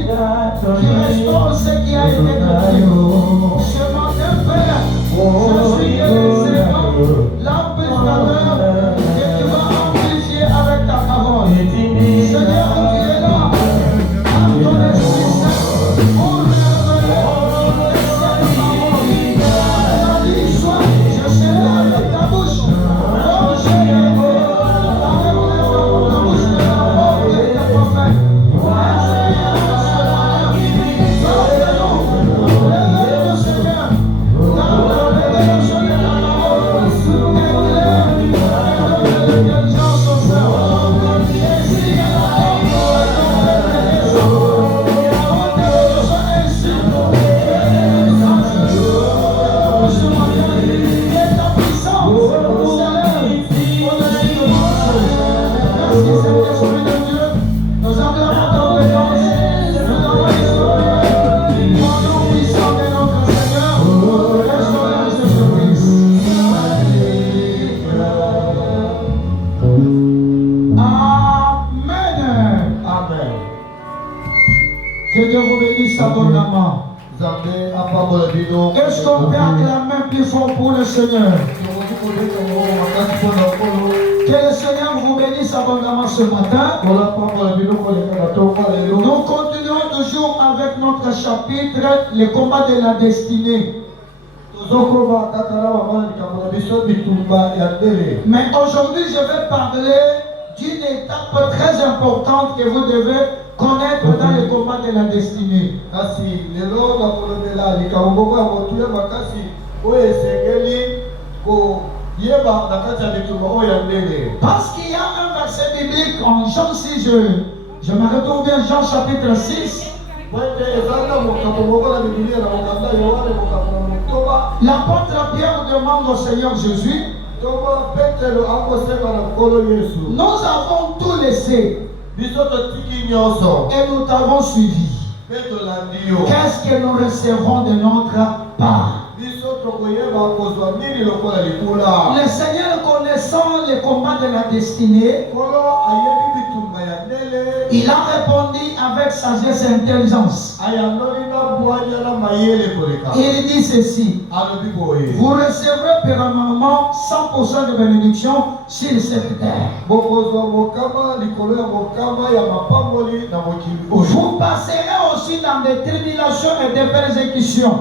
vie, qui restaure ce qui a été détruit. Ce matin, Père, je suis Seigneur, l'amplificateur, et tu vas amplifier avec ta parole. Seigneur, tu es là, par ton Esprit Saint, pour révéler cette parole. Elle a dit, sois, je serai avec ta bouche. Oh, je serai avec la bouche de la parole et des prophètes. Abondamment. Est-ce qu'on peut acclamer plus fort pour le Seigneur? Que le Seigneur vous bénisse abondamment ce matin. Nous continuons toujours avec notre chapitre, les combats de la destinée. Mais aujourd'hui, je vais parler d'une étape très importante que vous devez connaître dans les combats de la destinée. Parce qu'il y a un verset biblique en Jean 6, je me retrouve bien, Jean chapitre 6. L'apôtre Pierre demande au Seigneur Jésus, nous avons tout laissé et nous t'avons suivi. Qu'est-ce que nous recevons de notre part? Le Seigneur, connaissant les combats de la destinée, il a répondu avec sagesse et intelligence. Il dit ceci: vous recevrez permanemment 100% de bénédiction sur cette terre. Vous passerez aussi dans des tribulations et des persécutions.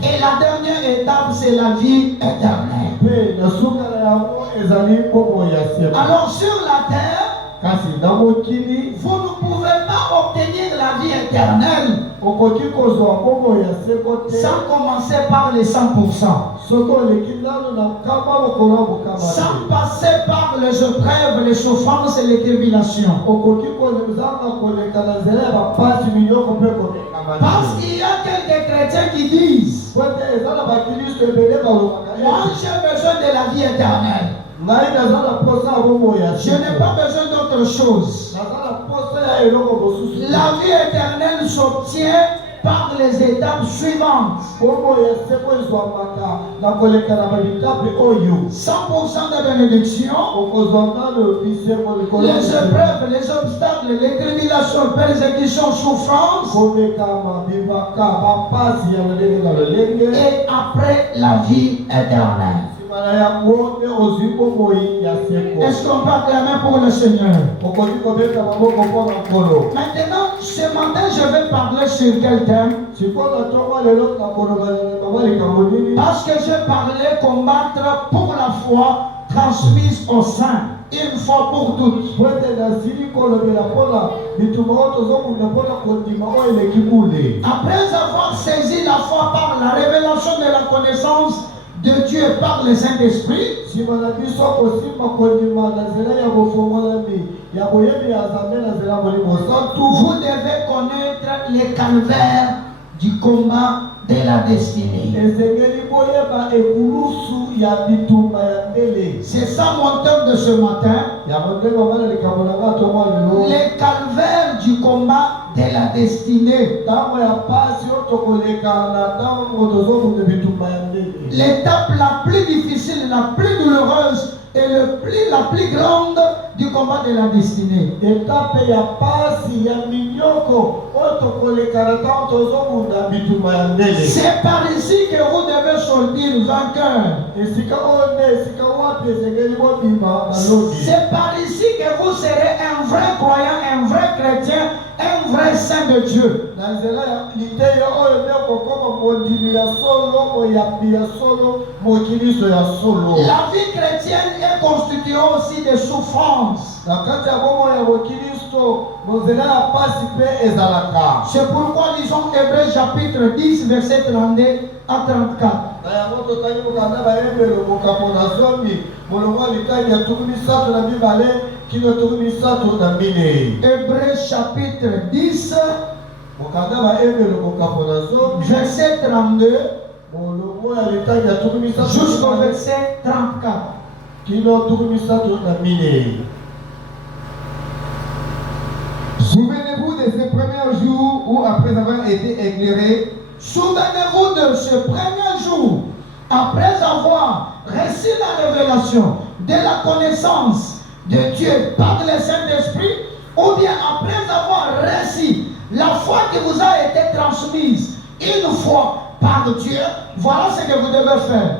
Et la dernière étape, c'est la vie éternelle. Alors sur la terre, vous ne pouvez pas obtenir la vie éternelle sans commencer par les 100%. Sans passer par les épreuves, les souffrances et les tribulations. Parce qu'il y a quelques chrétiens qui disent, moi j'ai besoin de la vie éternelle. Je n'ai pas besoin d'autre chose. La vie éternelle s'obtient par les étapes suivantes. 100% de bénédiction, les épreuves, les obstacles, les tribulations, persécutions, souffrances, et après la vie éternelle. Est-ce qu'on peut acclamer pour le Seigneur? Maintenant, ce matin, je vais parler sur quel thème? Parce que je parlais combattre pour la foi transmise au sein, une fois pour toutes. Après avoir saisi la foi par la révélation de la connaissance de Dieu par le Saint-Esprit, vous devez connaître les calvaires du combat de la destinée. C'est ça mon thème de ce matin. Les calvaires du combat de la destinée. L'étape la plus difficile, la plus douloureuse est la plus grande du combat de la destinée. C'est par ici que vous devez sortir vainqueur. C'est par ici que vous serez un vrai croyant, un vrai chrétien, un vrai saint de Dieu. La vie chrétienne est constituée aussi de souffrances. C'est pourquoi disons Hébreux chapitre 10 verset 32 à 34. Hébreux chapitre 10 verset 32 jusqu'au verset 34. Souvenez-vous de ces premiers jours où, après avoir été éclairés, souvenez-vous de ce premier jour, après avoir reçu la révélation de la connaissance de Dieu par le Saint-Esprit, ou bien après avoir reçu la foi qui vous a été transmise une fois par Dieu. Voilà ce que vous devez faire.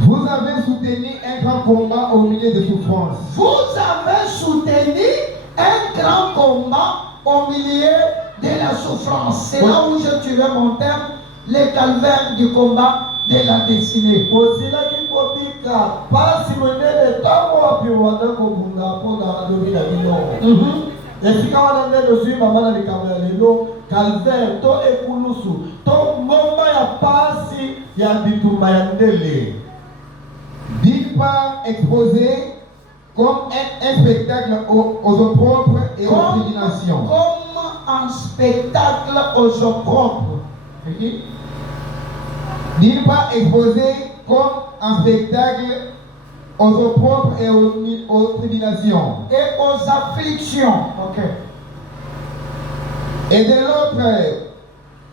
vous avez soutenu un grand combat au milieu de souffrances. Vous avez soutenu un grand combat au milieu de la souffrance. C'est là où je tiré mon terme, les calvaires du combat de la destinée. D'une part exposé comme un spectacle aux opprobre et aux tribulations. Comme un spectacle aux opprobre. D'une part exposé comme un spectacle aux opprobre et aux tribulations. Et aux afflictions. Ok. Et de l'autre,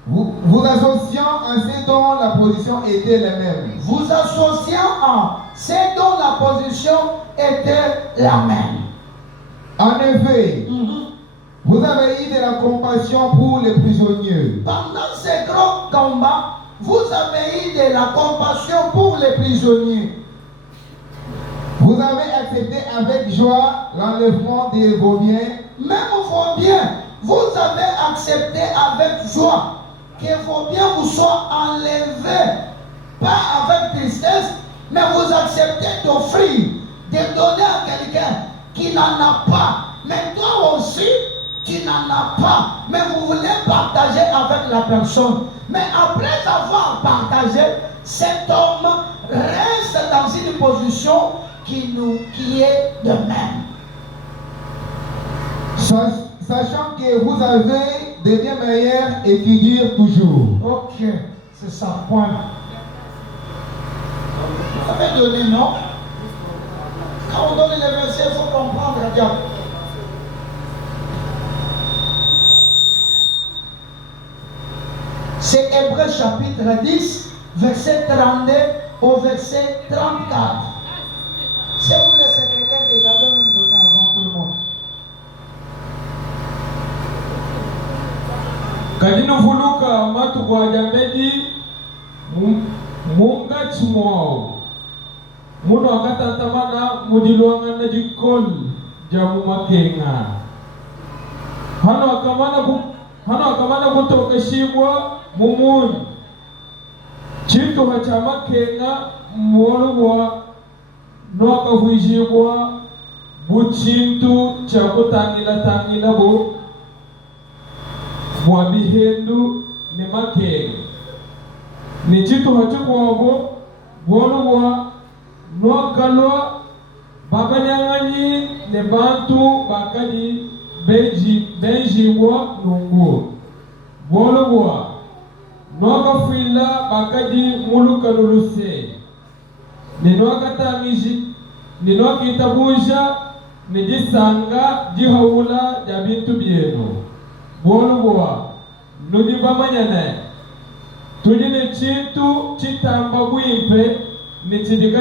vous associant à ce dont la position était la même. Vous associant à ce dont la position était la même. En effet, vous avez eu de la compassion pour les prisonniers. Pendant ces grands combats, vous avez eu de la compassion pour les prisonniers. Vous avez accepté avec joie l'enlèvement de vos biens. Même vos biens, vous avez accepté avec joie que vos biens vous soient enlevés. Pas avec tristesse, mais vous acceptez d'offrir, de donner à quelqu'un qui n'en a pas. Mais toi aussi, tu n'en as pas. Mais vous voulez partager avec la personne. Mais après avoir partagé, cet homme reste dans une position qui est de même. Sachant que vous avez des biens meilleurs et qui durent toujours. Ok, c'est ça, point. Vous avez donné, non? Quand on donne les versets, il faut comprendre, regarde. C'est Hébreux chapitre 10, verset 32 au verset 34. C'est vous le secrétaire des avez nous donné avant tout le monde. Kadino fuluka matu kwa jamedi munga chimo muno akatantamana mudiluanga na jikol jamu makenga hano akamana kutoka shibwa mumuni chintu hacha makenga mwolubwa nokavujibwa buchintu cha kutangila bo mwabihendu ne makenga ni chintu hacha kwabo bwolubwa nokalwa bakanyanganyi ne bantu bakadi benjibwa nungu bwolubwa nokafwila bakadi mulukaluluse ne nino kitabuja nijisanga jihawula ya bintu bienu bwonu bwa nudiba manyane tujine chintu chitamba bwimpe nichidika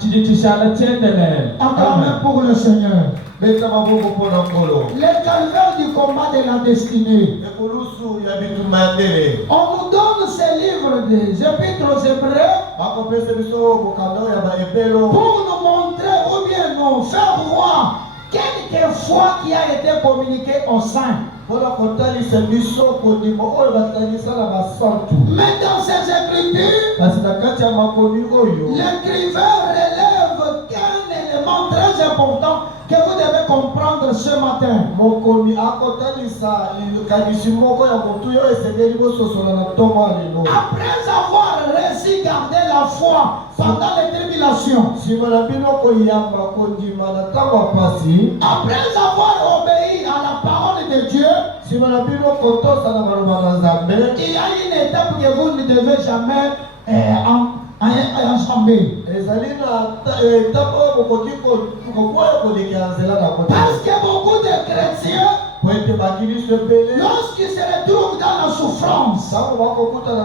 chichishala chendele. Acclamez pour le Seigneur. Beta mabuko pona nkolo. Les calvaires du combat de la destinée. Ekulusu ya bitu mandele. On nous donne ces livres des épîtres aux Hébreux Bakopesa biso bokando ya baepelo. pour nous montrer ou bien nous faire voir quelquefois qui a été communiqué aux saints. Mpona kotalisa biso kondima oyo batalisa na basantu. Mais dans ces écritures, Kasi na kati ya makomi oyo. l'écrivain relève qu'un élément très important que vous devez comprendre ce matin. Mokomi akotalisa likanisi moko ya motu oyo esengeli bososola na ntongo ya lelo. Après avoir réussi garder la foi pendant les tribulations, Nsima na bino koyamba kondima na ntango ya pasi. après avoir obéi à la parole de Dieu, Nsima na bino kotosa na maloba na Nzambe. il y a une étape que vous ne devez jamais enjamber. Ezali na etape oyo bokoki kokoya kolekela nzela na kote. Parce que beaucoup de chrétiens, Po ete bakiliso ebele lorsqu'ils se retrouvent dans la souffrance, ntango bakokutana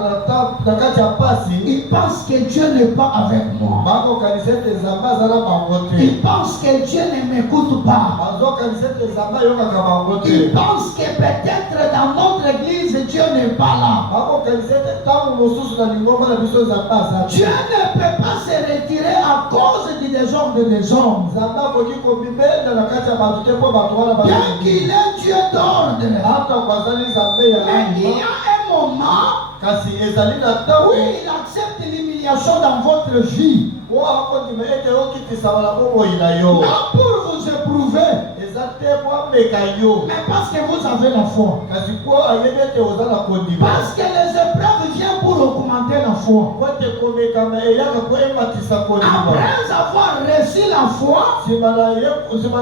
na kati ya pasi ils pensent que Dieu n'est pas avec moi. bakokanisa ete Nzambe aza na bango te. Ils pensent que Dieu ne m'écoute pas. bazokanisa ete Nzambe ayokaka bango te. Ils pensent que peut-être dans notre église, Dieu n'est pas là. bakokanisa ete ntango mosusu na lingomba na biso Nzambe aza te. Dieu ne peut pas se retirer à cause du désordre des hommes. Nzambe akoki kobibenda na kati ya bato te mpo bato wana Bien qu'il est Dieu d'ordre, ata bazali Nzambe ya mais il y alima a un moment kasi ezali na où ntango il accepte l'humiliation dans votre vie. oyo akondima ete okitisama na bomoi na yo. Non pour vous éprouver, eza te po ameka yo mais parce que vous avez la foi. kasi po ayebi ete oza na kondima. Parce que les épreuves viennent pour augmenter la foi. po ete komekama eyaka po ematisa kondima. Après avoir reçu la foi, nsima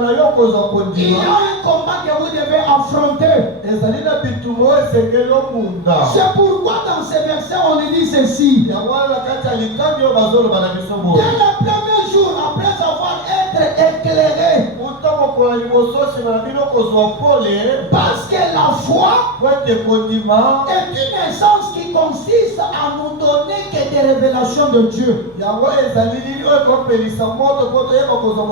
na yo kozwa il y kondima a un combat que vous devez affronter. ezali na bitumo oyo esengeli obunda. C'est pourquoi dans ces versets on lui dit ceci. yango wana na kati ya likambi oyo bazoloba na biso boye. Dès le premier jour, après avoir été éclairé, uta mokolo ya liboso nsima na bino kozwa pole parce que la foi po ete kondima est une essence qui consiste à nous donner que des révélations de Dieu. yango ezali nini oyo ekopelisa moto po toyeba kozwa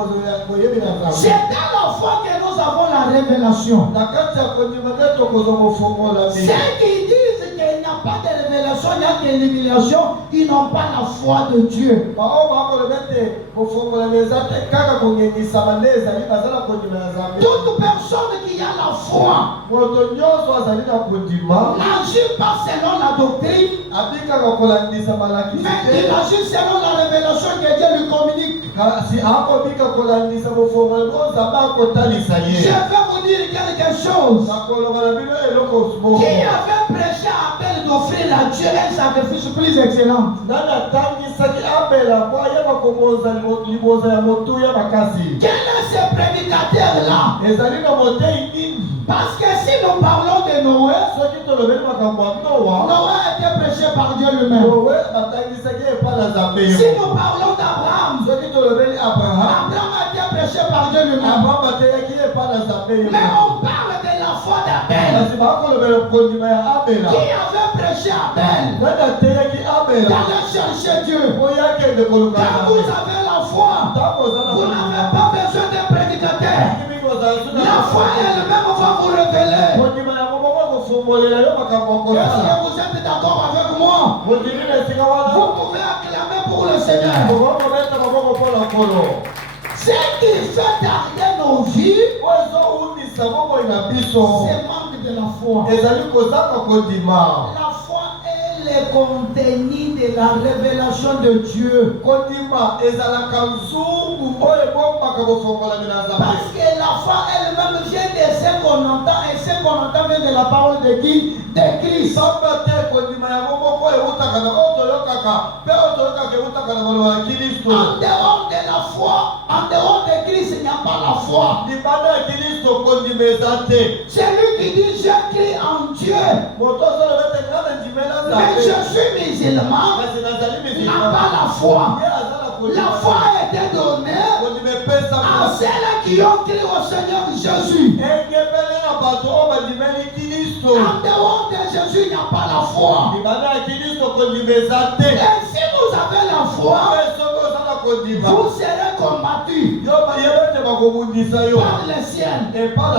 boyebi na C'est Nzambe. dans la foi que nous avons la révélation. na kati ya kondima nde tokozwa mofongola Ceux qui disent qu'il n'y a pas de révélation, il y a de l'humiliation, ils n'ont pas la foi de Dieu. bao bakoloba ete kofongolama eza te kaka kongengisama nde ezali baza na kondima ya Nzambe. Toute personne qui a la foi moto nyonso azali na kondima n'agit pas selon la doctrine, abikaka kolandisa malakisi mais il te agit selon la révélation que Dieu lui communique. kasi akobika kolandisa mofongolami oyo Nzambe akotalisa Je ye. vais vous dire quelque chose. nakoloba na bino eloko moko. Qui avait prêché à Abel d'offrir à Dieu un sacrifice plus excellent? nani atangisaki abela po ayeba koboza liboza ya motuya makasi. Quel est ce prédicateur-là? ezali na motei nini? Parce que si nous parlons de Noé, soki tolobeli makambo ya Noa, Noé a été prêché par Dieu lui-même. Noe batangisaki epai na Nzambe ye Si moko. nous parlons d'Abraham, soki tolobeli Abraham, Abraham a été prêché par Dieu lui-même. Abraham bateyaki epai na Nzambe ye Mais moko. on parle de la foi d'Abel. kasi bakolobela kondima ya Abela. Qui avait prêché Abel? nani ateyaki Abela D'aller chercher Dieu. po ye akende koluka Quand vous Nzambe. avez la foi, ntango oza na vous n'avez pas besoin d'un prédicateur. mingi kozala su na La foi elle-même va vous révéler. kondima yango moko kofongolela yo makambo ya Est-ce kosala. que vous êtes d'accord avec moi? kondimi na esika wana Vous pouvez acclamer pour le Seigneur. okokobeta maboko mpona nkolo. Ce qui fait tarder nos vies, po ezoundisa bomoi na biso c'est manque de la foi. ezali kozanga kondima. La foi est le contenu de la révélation de Dieu. kondima ezalaka nzungu oyo ebombaka bofongolami na Nzambe. Parce que la foi elle-même vient de ce qu'on entend, et ce qu'on entend vient de la parole de qui? De Christ. samba te kondima yango moko eutaka na oyo toyokaka mpe oyo toyokaka eutaka na maloba ya Kristo. En dehors de la foi, en dehors de Christ, il n'y a pas la foi. libanda ya Kristo kondima eza te. Celui qui dit je crie en Dieu, moto azoloba ete nga na ndimela mais Nzambe je suis musulman, kasi nazali n'a pas la foi. ye aza na La foi a été donnée à celles qui ont cru au Seigneur Jésus. En dehors de Jésus, il n'y a pas la foi. Et si vous avez la foi, vous serez combattus par le ciel, par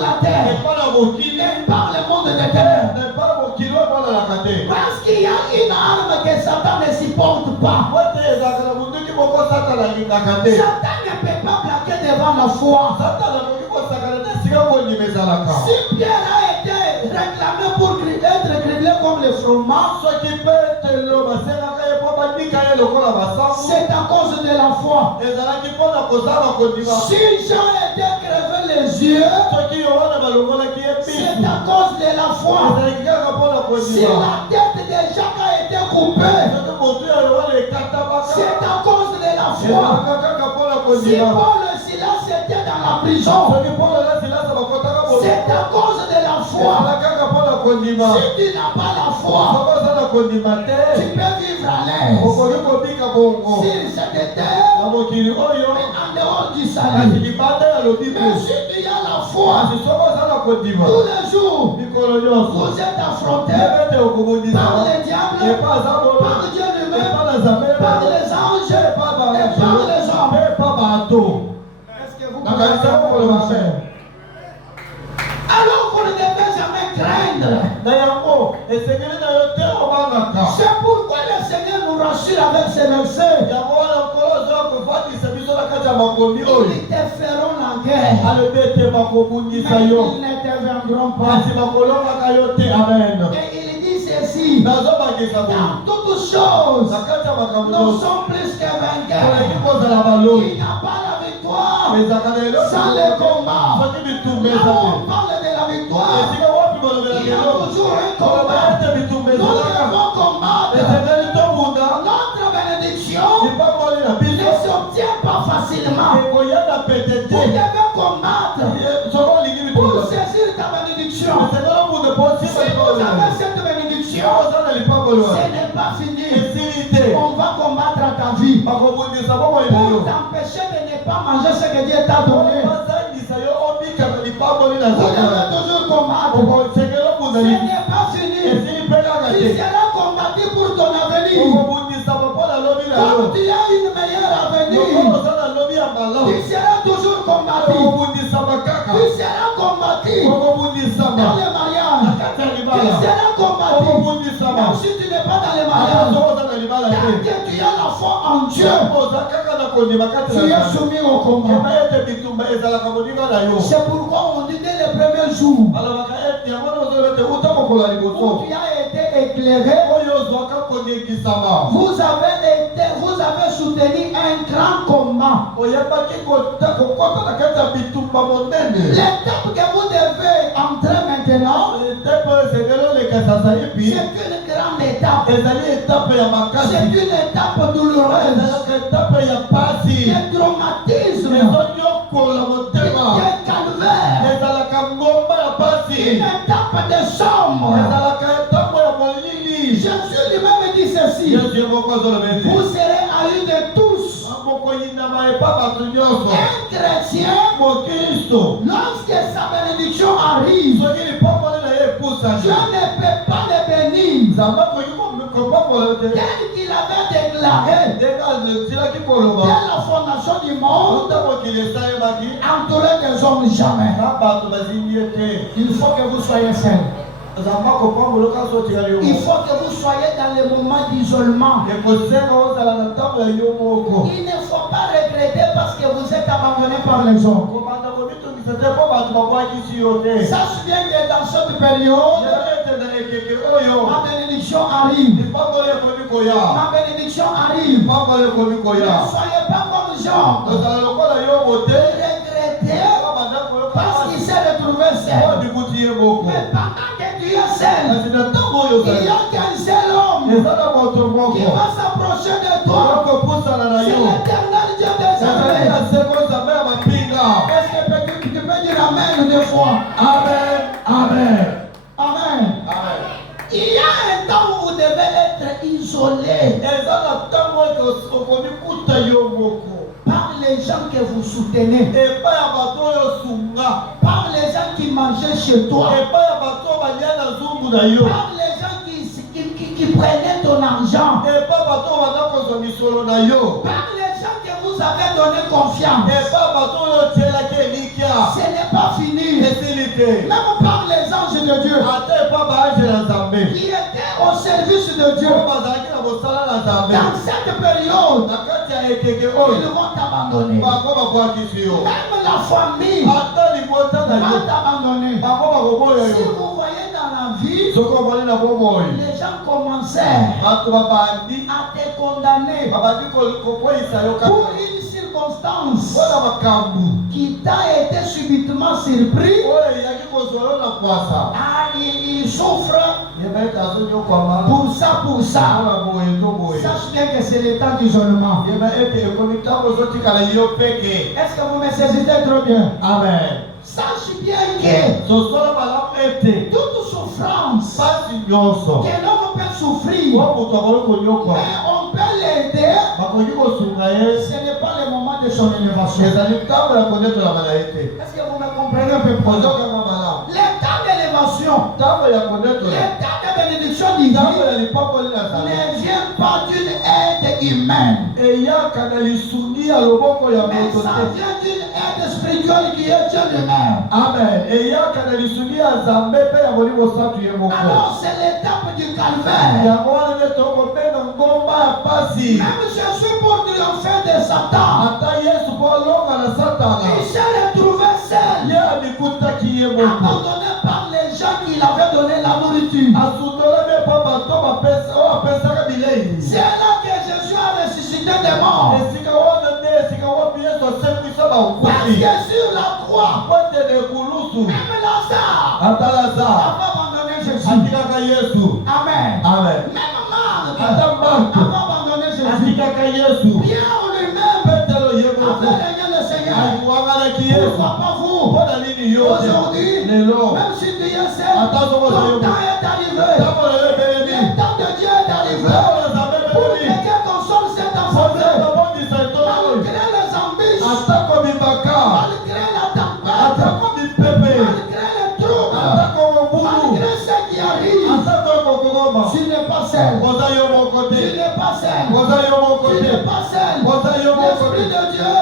la terre et par le monde des ténèbres. Parce qu'il y a une arme que Satan ne supporte pas. Satan ne peut pas plaquer devant la foi. Si Pierre a été réclamé pour être criblé comme le froment, c'est à cause de la foi. Si Jean a été crevé les yeux, c'est à cause de la foi. Si la tête de Jacques a été coupée, c'est à cause de la foi. Si Paul et Silas étaient dans la prison, c'est à cause de la foi. Si tu n'as pas la foi, tu peux vivre à l'aise. S'il s'était en dehors du salut, mais si tu as la foi, tous les jours, vous êtes affrontés par les diables, par Dieu lui-même, par les anges et par les hommes. Est-ce que vous pouvez? Alors vous ne devez jamais craindre. C'est pourquoi le Seigneur nous rassure avec ses versets. Ils te feront la guerre, mais ils ne te viendront pas. Et il dit ceci: dans toutes choses, nous sommes plus que vainqueurs. Il n'y a pas la victoire sans le combat. Là où on parle de la victoire, il y a toujours un combat. Nous devons combattre. Notre bénédiction ne s'obtient pas facilement. Vous devez combattre pour saisir ta bénédiction. Si vous avez cette bénédiction, ce n'est pas fini. On va combattre à ta vie pour t'empêcher de ne pas manger ce que Dieu t'a donné. Vous devez toujours combattre. Ce n'est pas fini. Tu seras combattu pour ton avenir. Quand tu as une meilleure avenir, tu seras toujours combattu. Tu seras combattu dans le mariage. Tu seras combattu même si tu n'es pas dans le mariage. Tant que tu as la foi en Dieu, tu es soumis au combat. C'est pourquoi on dit dès le premier jour où tu as été éclairé, vous avez soutenu un grand combat. L'étape que vous devez entrer maintenant, c'est une grande étape. C'est une étape douloureuse. Des traumatismes. Des calvaires. Une étape de somme. Jésus lui-même dit ceci: vous serez haïs de tous. Un chrétien, lorsque sa bénédiction arrive, Dieu ne peut pas le bénir tel qu'il avait déclaré dès la fondation du monde, entouré des hommes jamais. Il faut que vous soyez saints. Il faut que vous soyez dans les moments d'isolement. Il ne faut pas regretter parce que vous êtes abandonné par les hommes. Sache bien que dans cette période, ma bénédiction arrive. Ma bénédiction arrive. Ne soyez pas comme Jean. Regrettez parce qu'il s'est retrouvé seul. Mais pendant que tu es seul, il y a qu'un seul homme qui va s'approcher de toi. C'est l'Éternel Dieu des armées. Est-ce que tu peux dire Amen deux fois? Amen. Amen. Amen. Il y a un temps où vous devez être isolé. soutenaient, Et pas à bateau yo sunga. par les gens qui mangeaient chez toi, Et pas à bateau banyana zumbu na yo. par les gens qui prenaient ton argent, Et pas bateau bana konsomisolo na yo. par les gens que vous avez donné confiance. Et pas bateau yo tiela ke likia. Ce n'est pas fini. Esilite. Même par les anges de Dieu Ate pas ba ange na Nzambe. qui étaient au service de Dieu. Ko bazalaki na bosala na Nzambe. Dans cette période, Na kati ya ekeke ils oyo. vont t'abandonner. Bango bakwakisi yo. Même la famille Ata libota na va yo. t'abandonner. Bango bakoboya Si yo. vous voyez dans la vie, Soko omoni na bomoi. les gens commençaient Bato babandi. à te condamner Babandi kokweyisa yo pour kaka. une circonstance Mpona makambo. qui t'a été subitement surpris. Oyo eyaki kozwa yo na kwasa. Ah, il souffre Yebaki azonyokwama. pour ça. Mpona boye to boye. Sache bien que c'est le temps d'isolement. Yeba ete ekomi ntango ozotikala yo peke. Est-ce que vous me saisissez trop bien? Amen. Sache bien que Zozola malamu ete. toute souffrance Pasi nyonso. que l'homme peut souffrir, Oyo moto akoki konyokwa. mais on peut l'aider, Bakoki kosunga ye. ce n'est pas le moment de son élévation. Ezali ntango ya konetola na ye te. Est-ce que vous me comprenez un peu plus? Ozokanga malamu. Le temps d'élévation, Ntango ya le konetola. temps de bénédiction divine Ntango ya lipakoli na Nzambe. ne vient pas d'une aide humaine, Eyaka na lisungi ya loboko ya mais moto ça te. vient d'une aide spirituelle qui est Dieu lui-même. Amen. Eyaka na lisungi ya Nzambe mpe ya molimo santu ye moko. Alors c'est l'étape du calvaire. Yango wana nde tokobenga ngomba ya pasi. Même Jésus pour triompher de Satan, Ata Yesu mpo alonga na Satana. il s'est retrouvé seul, Ye amikutaki ye moko. abandonné par les gens qui lui avaient donné la nourriture. Asundolami mpo bato oyo apesaka bilei. C'est là que Jésus a ressuscité des morts. Esika wana nde esika wapi Yesu asekwisa Parce bakufi. que sur la croix, Po ete na ekulusu. même Lazare Ata n'a Lazare pas abandonné Jésus. atikaka Yesu. Amen. Amen. Même Marthe Ata n'a Marko pas abandonné Jésus. atikaka Yesu. Pierre lui-même Petelo ye avait moko régné le Seigneur. aliwanganaki Yesu. Pourquoi pas vous? Mpo na nini yo te? Aujourd'hui, Lelo même si tu es seul, Attends, ton on va temps est arrivé. ntango lelo ebelemi. Le temps de Dieu est arrivé. Ntango na Nzambe Pour ebelemi. que ton sol s'est ensemblé. Nzambe abondisa etolo oyo. Malgré les embûches, Atako mibaka. malgré la tempête, Atako mipepe. malgré les troubles, Atako mobulu. malgré ce qui arrive, Atako kokokoma. tu n'es pas seul. Oza yo moko Tu te. n'es pas seul. Oza yo moko Tu te. n'es pas seul. Oza yo moko L'Esprit te. de Dieu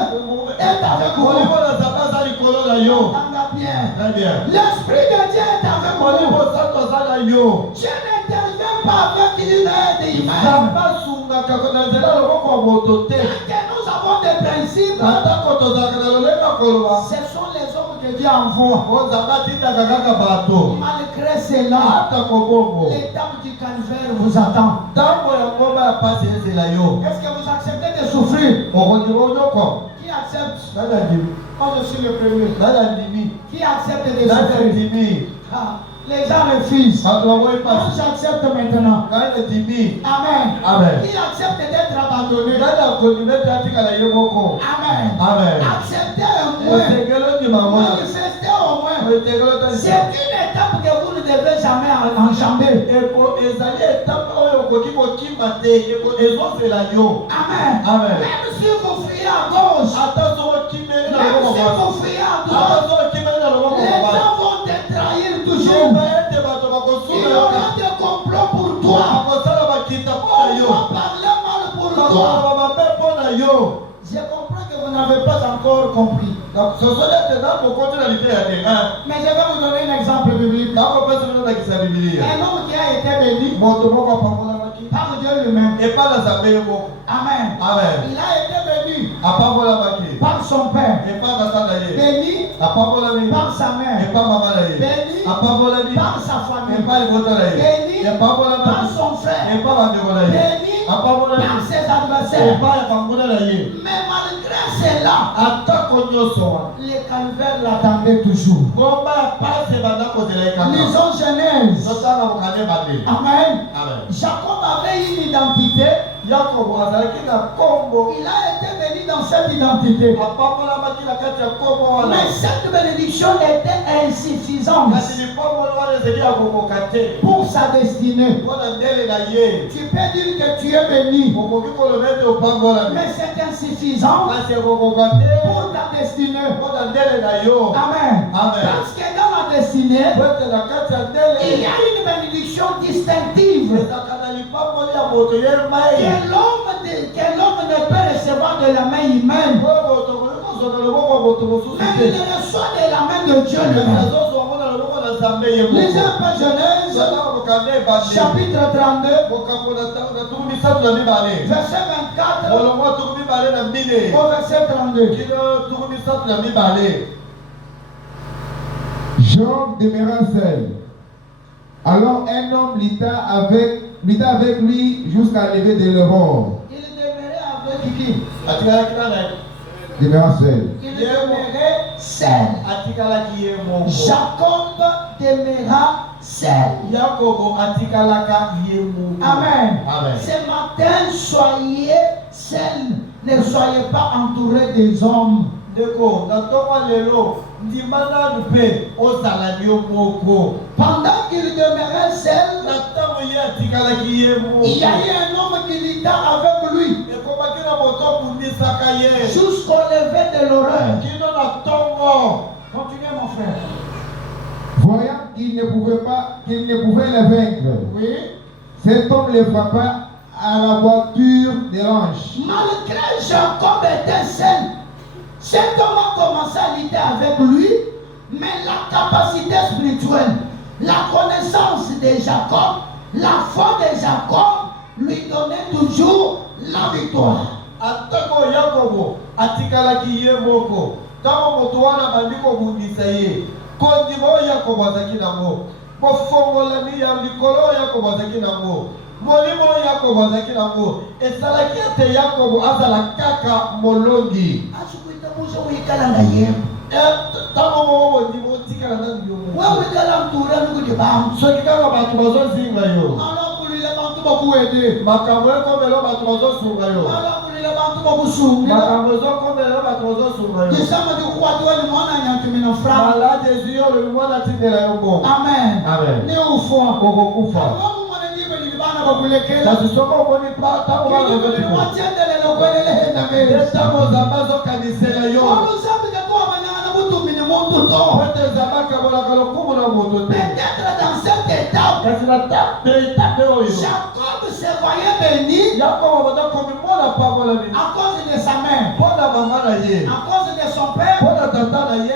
est avec vous. Molimo na Nzambe aza likolo na yo. Entends bien. Très bien. L'Esprit de Dieu est avec Molimo vous. santo aza na yo. Dieu n'intervient pas avec une aide humaine. Nzambe asungaka na nzela ya loboko ya moto te. Tant que nous avons des principes, Atako tozalaka na lolenge ya koloba. ce sont les hommes que Dieu envoie. Po Nzambe atindaka kaka bato. Malgré cela, Ata kobongo. l'étape du calvaire vous attend. Ntango ya ngomba ya pasi ezela yo. Est-ce que vous acceptez de souffrir? Okondima onyokwa. Qui accepte? Nani andimi? Moi, je suis le premier. Nani andimi? Qui accepte de Nani souffrir? andimi? Ah, les gens refusent. Bato bamoi Moi, pasi. j'accepte maintenant. Nani andimi? Amen. Amen. Qui accepte d'être abandonné? Nani akondima ete atikala ye moko? Amen. Amen. Acceptez au moins. Esekelo ndima mwa. Manifestez au moins. Esekelo C'est talisa. une étape que vous ne devez jamais enjamber. Ezali etape oyo okoki kokima te. Ezozela yo. Amen. Amen. Même si vous fuyez à gauche, Ata soki okimeli na même loboko si ya basi. vous fuyez à Ata droite, soki okimeli na loboko les ya basi. gens vont te trahir toujours. Yeba ete bato Il bakosuna y yo. aura des complots pour toi. Bakosala bakita mpo na On yo. va parler mal pour toi. Bakoloba mabe mpo na yo. Je comprends que vous n'avez pas encore compris. Donc, sosoli ete nakokoti na liteya te. Mais je vais vous donner un exemple biblique. nakopesa bino nakisa bibilia. Un homme qui a été béni Moto moko apamolamaki par Dieu lui-même. epai na Nzambe ye moko. Amen. Amen. Il a été béni Apamolamaki par son père, epai na tata ye. béni Apamolami par sa mère, epai mama na ye. béni Apamolami par sa famille, epai libota na ye. béni par Epamolami son frère, epai bandeko na ye. béni Apamolami par ses adversaires. epai ya banguna na ye. Mais malgré cela, atako nyonso wana le calvaire l'attendait toujours. ngomba ya pasi ebanda kozela ekaka. Lisons Genèse. totanga mokande babeli. Amen. Amen. Jacob avait une identité. Yakobo azalaki na kombo. Il a été béni dans cette identité. apamolamaki na kati ya kombo wana. Mais cette bénédiction était insuffisante. kasi lipomolo wana pour sa destinée. Tu peux dire que tu es béni, mais c'est insuffisant pour ta destinée. Amen. Parce que dans la destinée, il y a une bénédiction distinctive que l'homme ne peut recevoir de la main humaine, mais il reçoit de la main de Dieu lui-même. Lisez un peu Genèse, chapitre 32, verset 24 au verset 32. Job demeura seul. Alors un homme lutta avec lui jusqu'à lever de l'aurore. Il demeurait avec qui? Demeura seul. Il demeurait seul. Jacob demeura seul. Amen. Ce matin, soyez seuls. Ne soyez pas entourés des hommes. Pendant qu'il demeurait seul, il y a eu un homme qui lutta avec lui jusqu'au lever de l'aurore. Continuez mon frère. Voyant qu'il ne pouvait le vaincre, Oui. cet homme le frappa à la voiture des hanches. Malgré Jacob était seul, cet homme a commencé à lutter avec lui, mais la capacité spirituelle, la connaissance de Jacob, la foi de Jacob lui donnait toujours la victoire. molimo Yakobo azaki nango esalaki ete Yakobo azala kaka molongi Asukuita muso wikala na yem. tango moko ndimo tikala na yo Wa wikala mtura nuku de bam. soki kaka bato bazozinga yo Ala kulile bantu bakuwede. makambo ekomelo bato bazosunga yo Ala kulile bantu bakusunga. makambo ezokomelo bato bazosunga yo Disama di kuwatu wani mwana nyantumina fra. malade ezi yo lemwana tindela yo bongo Amen. amen Ni ufwa. kokokufa kasi soko omoni tango tango nzambe azokanisela yo ete nzambe akabolaka lokumu na moto te kasi na etape oyo Yakobo bazakomi mwana pamolami mpona mama na ye mpona tata na ye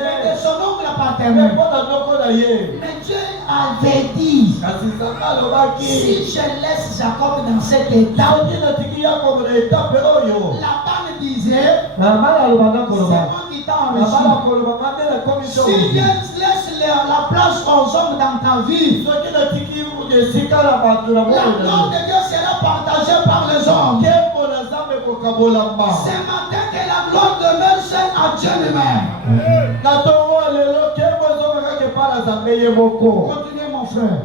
mpe mpona ndoko na ye Mais Dieu avait dit, kasi nzambe alobaki si je laisse Jacob dans cet état, soki natiki Yakobo na etape oyo Laban disait, mama alobanga c'est koloba moi qui t'ai mama enrichi. akoloba ngambe na komisi Si Dieu laisse la place aux hommes dans ta vie, soki natiki esika na bato na la gloire de Dieu sera partagée par les hommes. nkembo na nzambe ekokabolama Ce matin, que la gloire demeure seule à Dieu lui-même. na tongo lelo nkembo ezokaka epai na nzambe ye moko Continuez mon frère.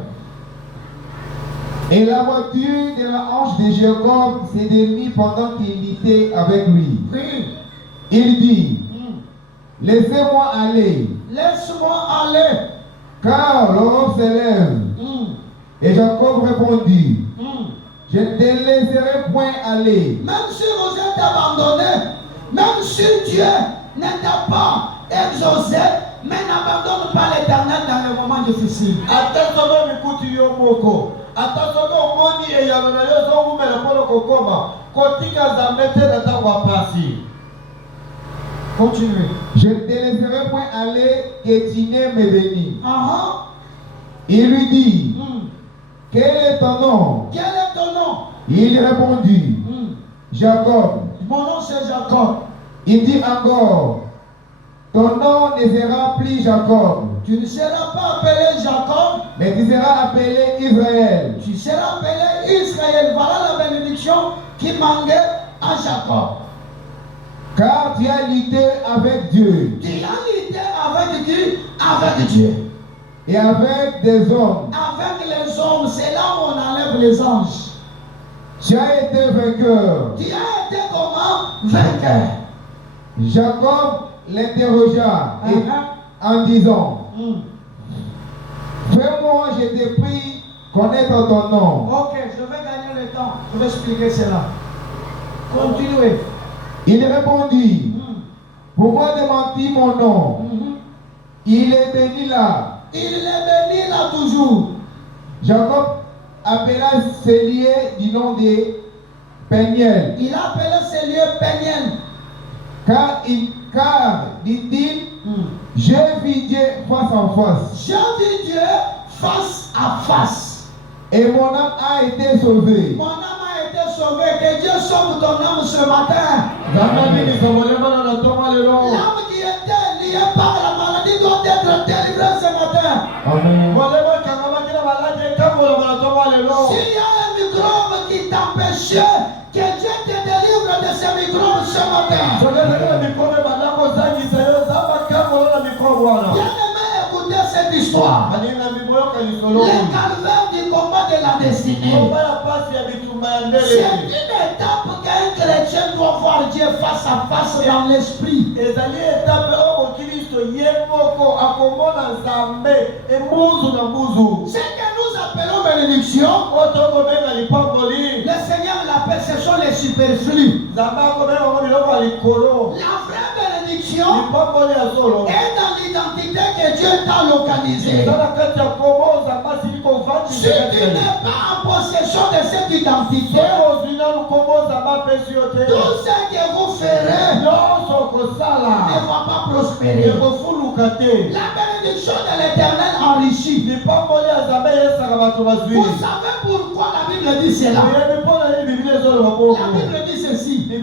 Et la voiture de la hanche de Jacob s'est démise pendant qu'il luttait avec lui. Oui. Il dit, laissez-moi aller, Laisse-moi aller. car l'aurore s'élève. Et Jacob répondit, je ne te laisserai point aller. Même si vous êtes abandonné, même si Dieu ne t'a pas exaucé, mais n'abandonne pas l'Éternel dans les moments difficiles. ata soki mikuti yo moko ata soki omoni eyano na yo ezowumela mpona kokoma kotika nzambe te na ntango ya pasi Continuez. Je ne te laisserai point aller, que tu n'aies me béni. Il lui dit, quel est ton nom? Quel est ton nom? Il répondit, Jacob. Mon nom c'est Jacob. Il dit encore, ton nom ne sera plus Jacob, Tu ne seras pas appelé Jacob, mais tu seras appelé Israël. tu seras appelé Israël. Voilà la bénédiction qui manquait à Jacob. Car tu as lutté avec Dieu Tu as lutté avec qui? Avec Dieu. et avec des hommes. Avec les hommes, c'est là où on enlève les anges. Tu as été vainqueur. Tu as été comment? Vainqueur. Jacob l'interrogea en disant, fais-moi je te prie connaître ton nom. Ok, je vais gagner le temps. Je vais expliquer cela. Continuez. Il répondit, pourquoi démentir mon nom? Il est béni là. Il est béni là toujours. Jacob appela ce lieu du nom de Peniel. Il appelait ce lieu Peniel. Car, dit-il, j'ai vu Dieu face en face. J'ai vu Dieu face à face. Et mon âme a été sauvée. Mon âme a été sauvée. Que Dieu sauve ton âme ce matin. Amen. L'âme qui était liée par la maladie doit être délivrée ce matin. Amen. S'il y a un microbe qui t'empêchait, que Dieu te délivre de ce microbe ce matin. Bien-aimé, écoutez cette histoire. Le calvaire du combat de la destinée. C'est une étape qu'un chrétien doit voir Dieu face à face dans l'esprit. Ce que nous appelons bénédiction, le Seigneur l'appelle, ce sont les superflus. La vraie bénédiction est dans l'identité que Dieu t'a localisée. Si tu n'es pas en possession de cette identité, tout ce que vous ferez ne va pas prospérer. La bénédiction de l'Éternel enrichit. Vous savez pourquoi la Bible dit cela? La Bible dit ceci. C'est la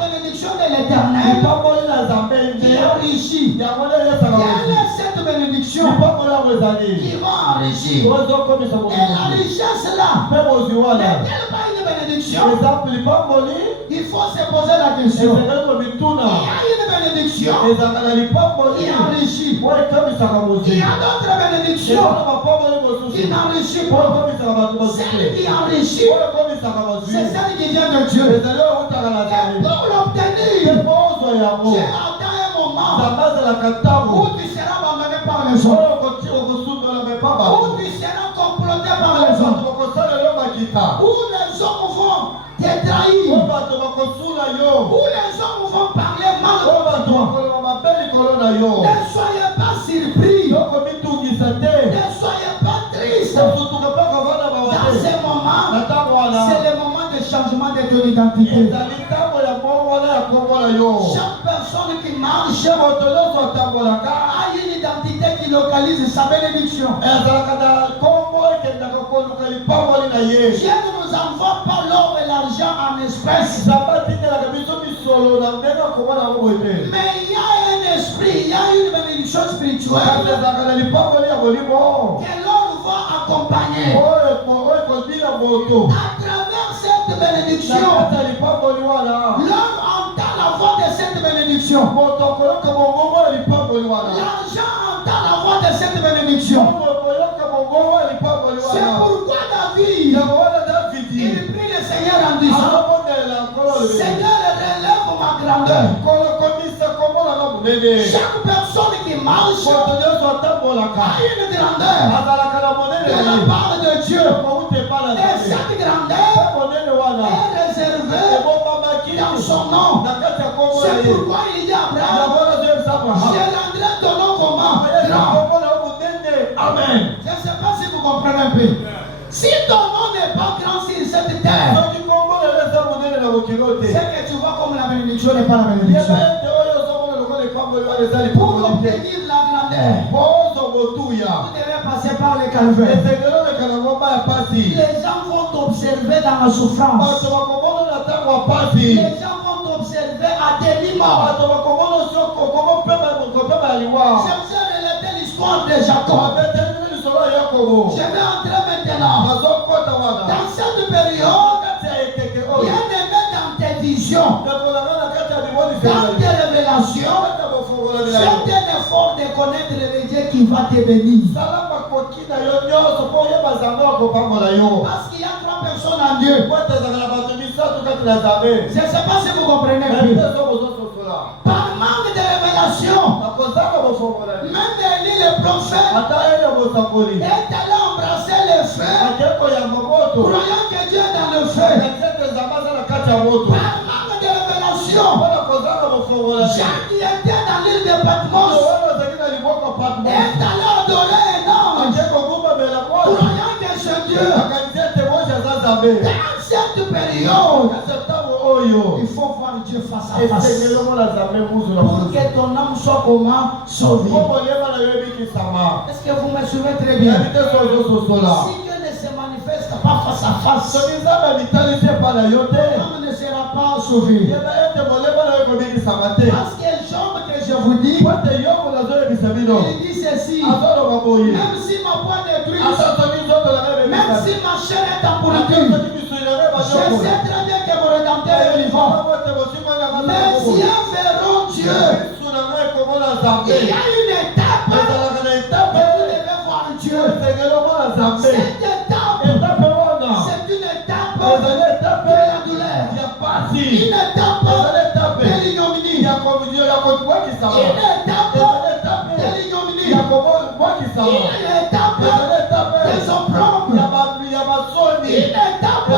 bénédiction de l'Éternel qui enrichit. Quelle est cette bénédiction qui va enrichir? Et la richesse là n'est-elle pas une bénédiction? Il faut se poser la question. Il y a une bénédiction qui enrichit. Il y a d'autres bénédictions qui n'enrichissent pas. Celle qui enrichit, c'est celle qui vient de Dieu. Et pour l'obtenir, tu attends un moment où tu seras abandonné par les hommes, où tu seras comploté par les hommes, où les hommes vont te trahir, où les hommes vont parler mal de toi. Ne soyez pas surpris, ne soyez pas tristes. Dans ces moments, c'est le moment de changement de ton identité. Chaque personne qui marche a une identité qui localise sa bénédiction. Dieu ne nous envoie pas l'or et l'argent en espèces. Mais il y a un esprit, il y a une bénédiction spirituelle que l'on va accompagner. À travers cette bénédiction, l'homme entend la voix de cette bénédiction. L'argent entend la voix de cette bénédiction. C'est pourquoi David, il prie le Seigneur en disant, Seigneur, relève ma grandeur. Chaque personne qui marche a une grandeur de la part de Dieu. Et cette grandeur est réservée dans son nom. C'est pourquoi il dit à Abraham, je rendrai ton nom comment? Grand. Amen. Je ne sais pas si vous comprenez un peu. Si ton nom n'est pas grand sur cette terre, c'est que tu vois comme la bénédiction n'est pas la bénédiction. Pour obtenir la grandeur, vous devez passer par le calvaire. Les gens vont t'observer dans la souffrance. Les gens vont t'observer à des morts. Je vous ai relaté l'histoire de Jacob. Je vais entrer maintenant dans cette période. Bien aimé dans tes visions, dans tes révélations, fais un effort de connaître le Dieu qui va te bénir. Parce qu'il y a trois personnes en Dieu. Je ne sais pas si vous comprenez. Par manque de révélation, même Élie le le prophète est allé embrasser le feu, croyant que Dieu est dans le feu. Par manque de révélation, Jean qui était dans l'île de Patmos est allé adorer un ange, croyant que ce Dieu, dans cette période, il faut voir Dieu face à face pour que ton âme soit comment sauvée. Est-ce que vous me suivez très bien? Si Dieu ne se manifeste pas face à face, ton âme ne sera pas sauvé. Parce que Job, que je vous dis, il dit ceci: même si ma peau est détruite, même si ma chair est en pourriture, je sais très bien que mon Rédempteur est vivant. Mais si un verront Dieu, il y a une étape que vous devez voir Dieu. Cette étape, c'est une étape de la douleur, une étape de l'ignominie, une étape de l'ignominie, une étape des opprobles, une étape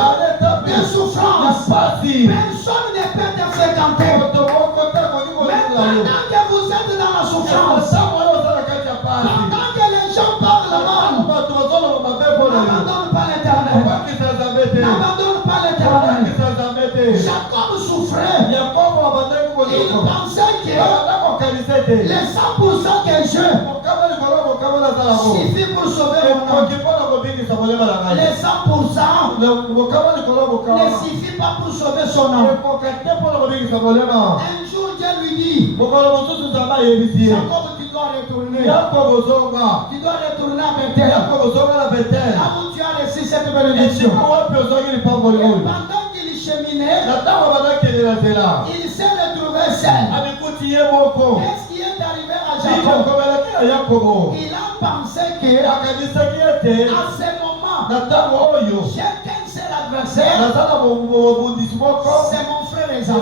de souffrance. Personne ne peut te fréquenter. Même pendant que vous êtes dans la souffrance, pendant que les gens parlent mal, n'abandonne pas l'Éternel. N'abandonne pas l'Éternel. Jacob souffrait. Il pensait que les 100% que je suffit pour sauver mon âme. Les 100% ne suffit pas pour sauver son âme. Un jour, Dieu lui dit: Jacob, tu dois retourner. Tu dois retourner à Bethel. Là où tu as reçu cette bénédiction. Et pendant qu'il cheminait, il s'est retrouvé seul. Qu'est-ce qui est arrivé à Jacob? Il a pensé que à ce moment, chacun c'est l'adversaire. C'est mon frère Esaü.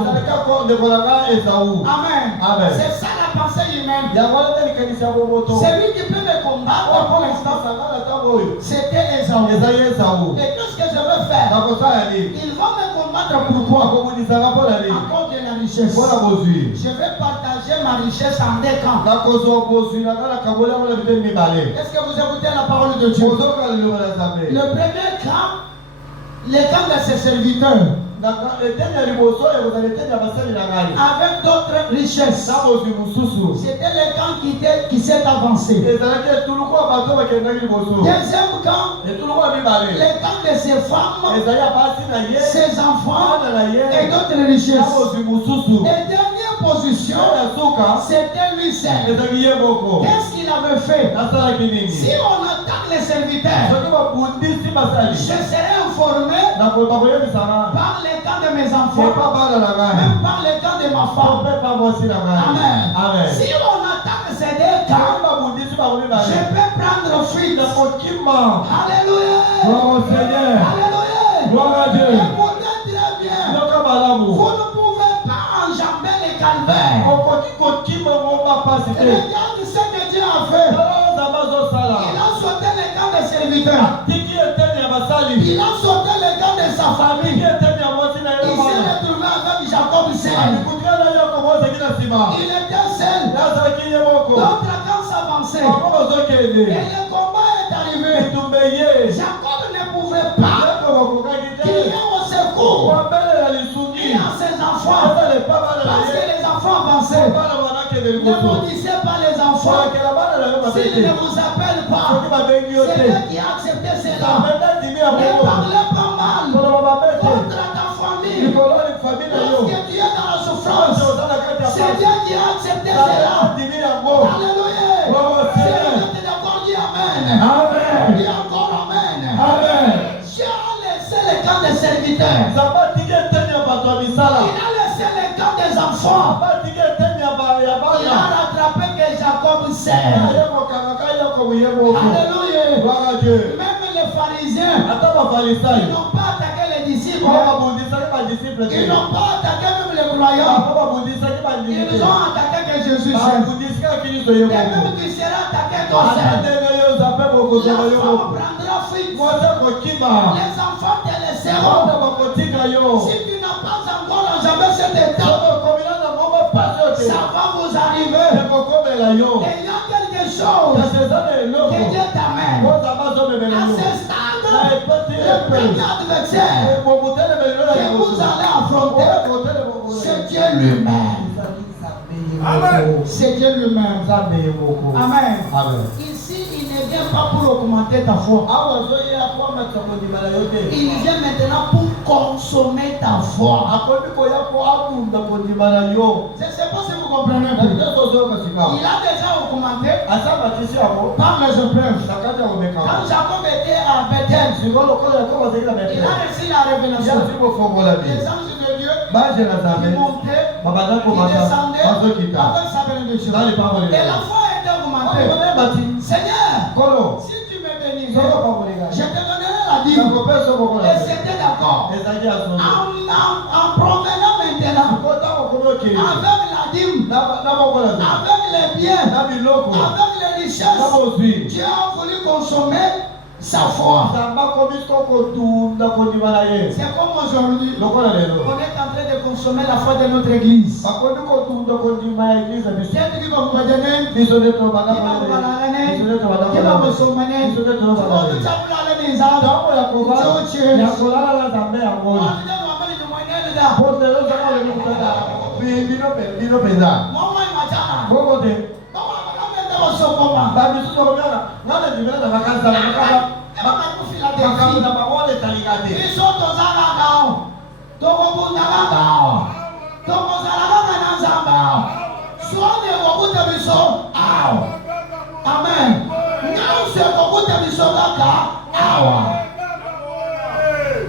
Amen. C'est ça la pensée humaine. Celui qui peut me combattre pour l'instant, c'était Esaü. Et qu'est-ce que je veux faire? Il va me combattre pourquoi? À cause de la richesse. Je vais partager ma richesse en deux camps. Est-ce que vous écoutez la parole de Dieu? Le premier camp, le camp de ses serviteurs, avec d'autres richesses. C'était le camp qui s'est avancé. Deuxième camp, le camp de ses femmes, ses enfants et d'autres richesses. Et dernière position, c'était lui seul. Qu'est-ce qu'il avait fait? Si on attaque les serviteurs, je serai informé par les camps de mes enfants, même par les camps de ma femme. Amen. Si on attaque ces deux camps, je peux prendre fuite. Alléluia. Alléluia. Écoutez très bien. Vous ne pouvez pas enjamber les calvaires. Regarde ce que Dieu a fait. Il a sauté les camps des serviteurs. Il a sauté les camps de sa famille. Il s'est retrouvé avec Jacob seul. Il était seul. D'autres camps s'avançaient. Et le combat est arrivé. Jacob ne pouvait pas crier au secours. Il a ses enfants. Parce que les enfants avançaient. Ne maudissez pas les enfants. S'ils ne vous appellent pas, c'est Dieu qui a accepté cela. Ne parlez pas mal contre ta famille. Lorsque tu es dans la souffrance, c'est Dieu qui a accepté cela. Alléluia. C'est d'accord, dis Amen. Dis encore Amen. J'ai laissé le camp des serviteurs. Il a laissé le camp des enfants. Il a rattrapé que Jacob sert. Alléluia. Même les pharisiens, ils n'ont pas attaqué les disciples. Ils n'ont pas attaqué même les croyants. Ils ont attaqué que Jésus Ah, seul. vous dites qu'il y a Et même tu seras attaqué toi seul. La femme prendra fuite. Les enfants te laisseront. Si tu n'as pas encore jamais cet état, ça va vous arriver. Et il y a quelque chose que Dieu t'amène. À ce stade, le premier adversaire que vous allez affronter, c'est Dieu lui-même. C'est Dieu lui-même. Amen. Ici, il ne vient pas pour augmenter ta foi. Il vient maintenant pour consommer ta foi. Je ne sais pas si vous comprenez. Il a déjà augmenté par les épreuves. Quand Jacob était à Bethel, il a reçu la révélation. Les anges de Dieu qui montaient, qui descendaient avec sa bénédiction. Et la foi était augmentée. Seigneur, si tu me bénis, je te donnerai la dîme. Et c'était d'accord. En provenant maintenant, avec la dîme, avec les biens, avec les richesses, Dieu a voulu consommer sa foi. C'est comme aujourd'hui, on est en train de consommer la foi de notre église. Peut-être qu'il va vous donner, qu'il va vous balaner, qu'il va vous sommener, qu'il va vous taper les arbres, Amen.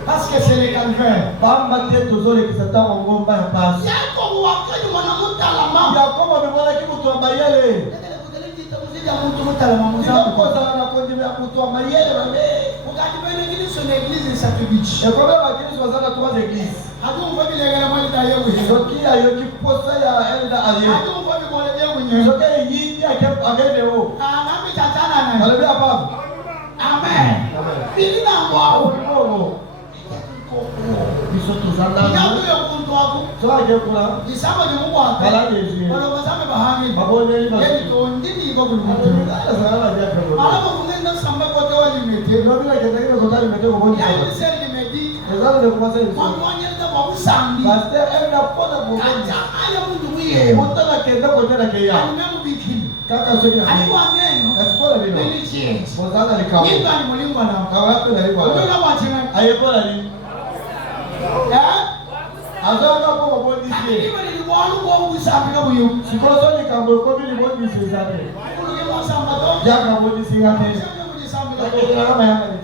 Parce que c'est le calvaire. Son église est Satubitch. Amen.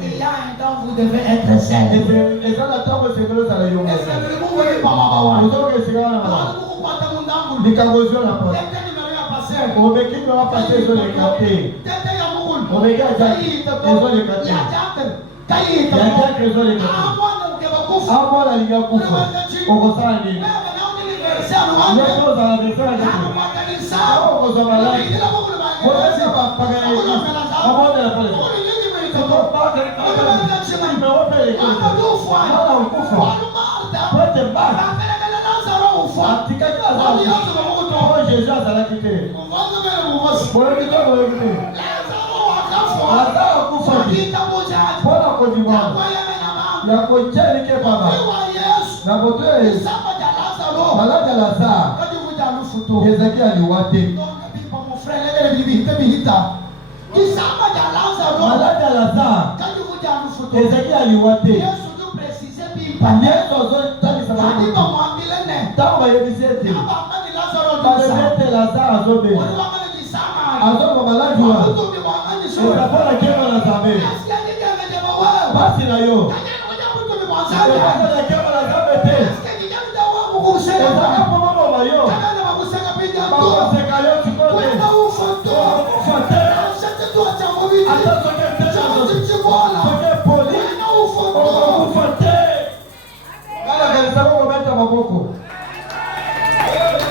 Il y a un temps vous devez être saint.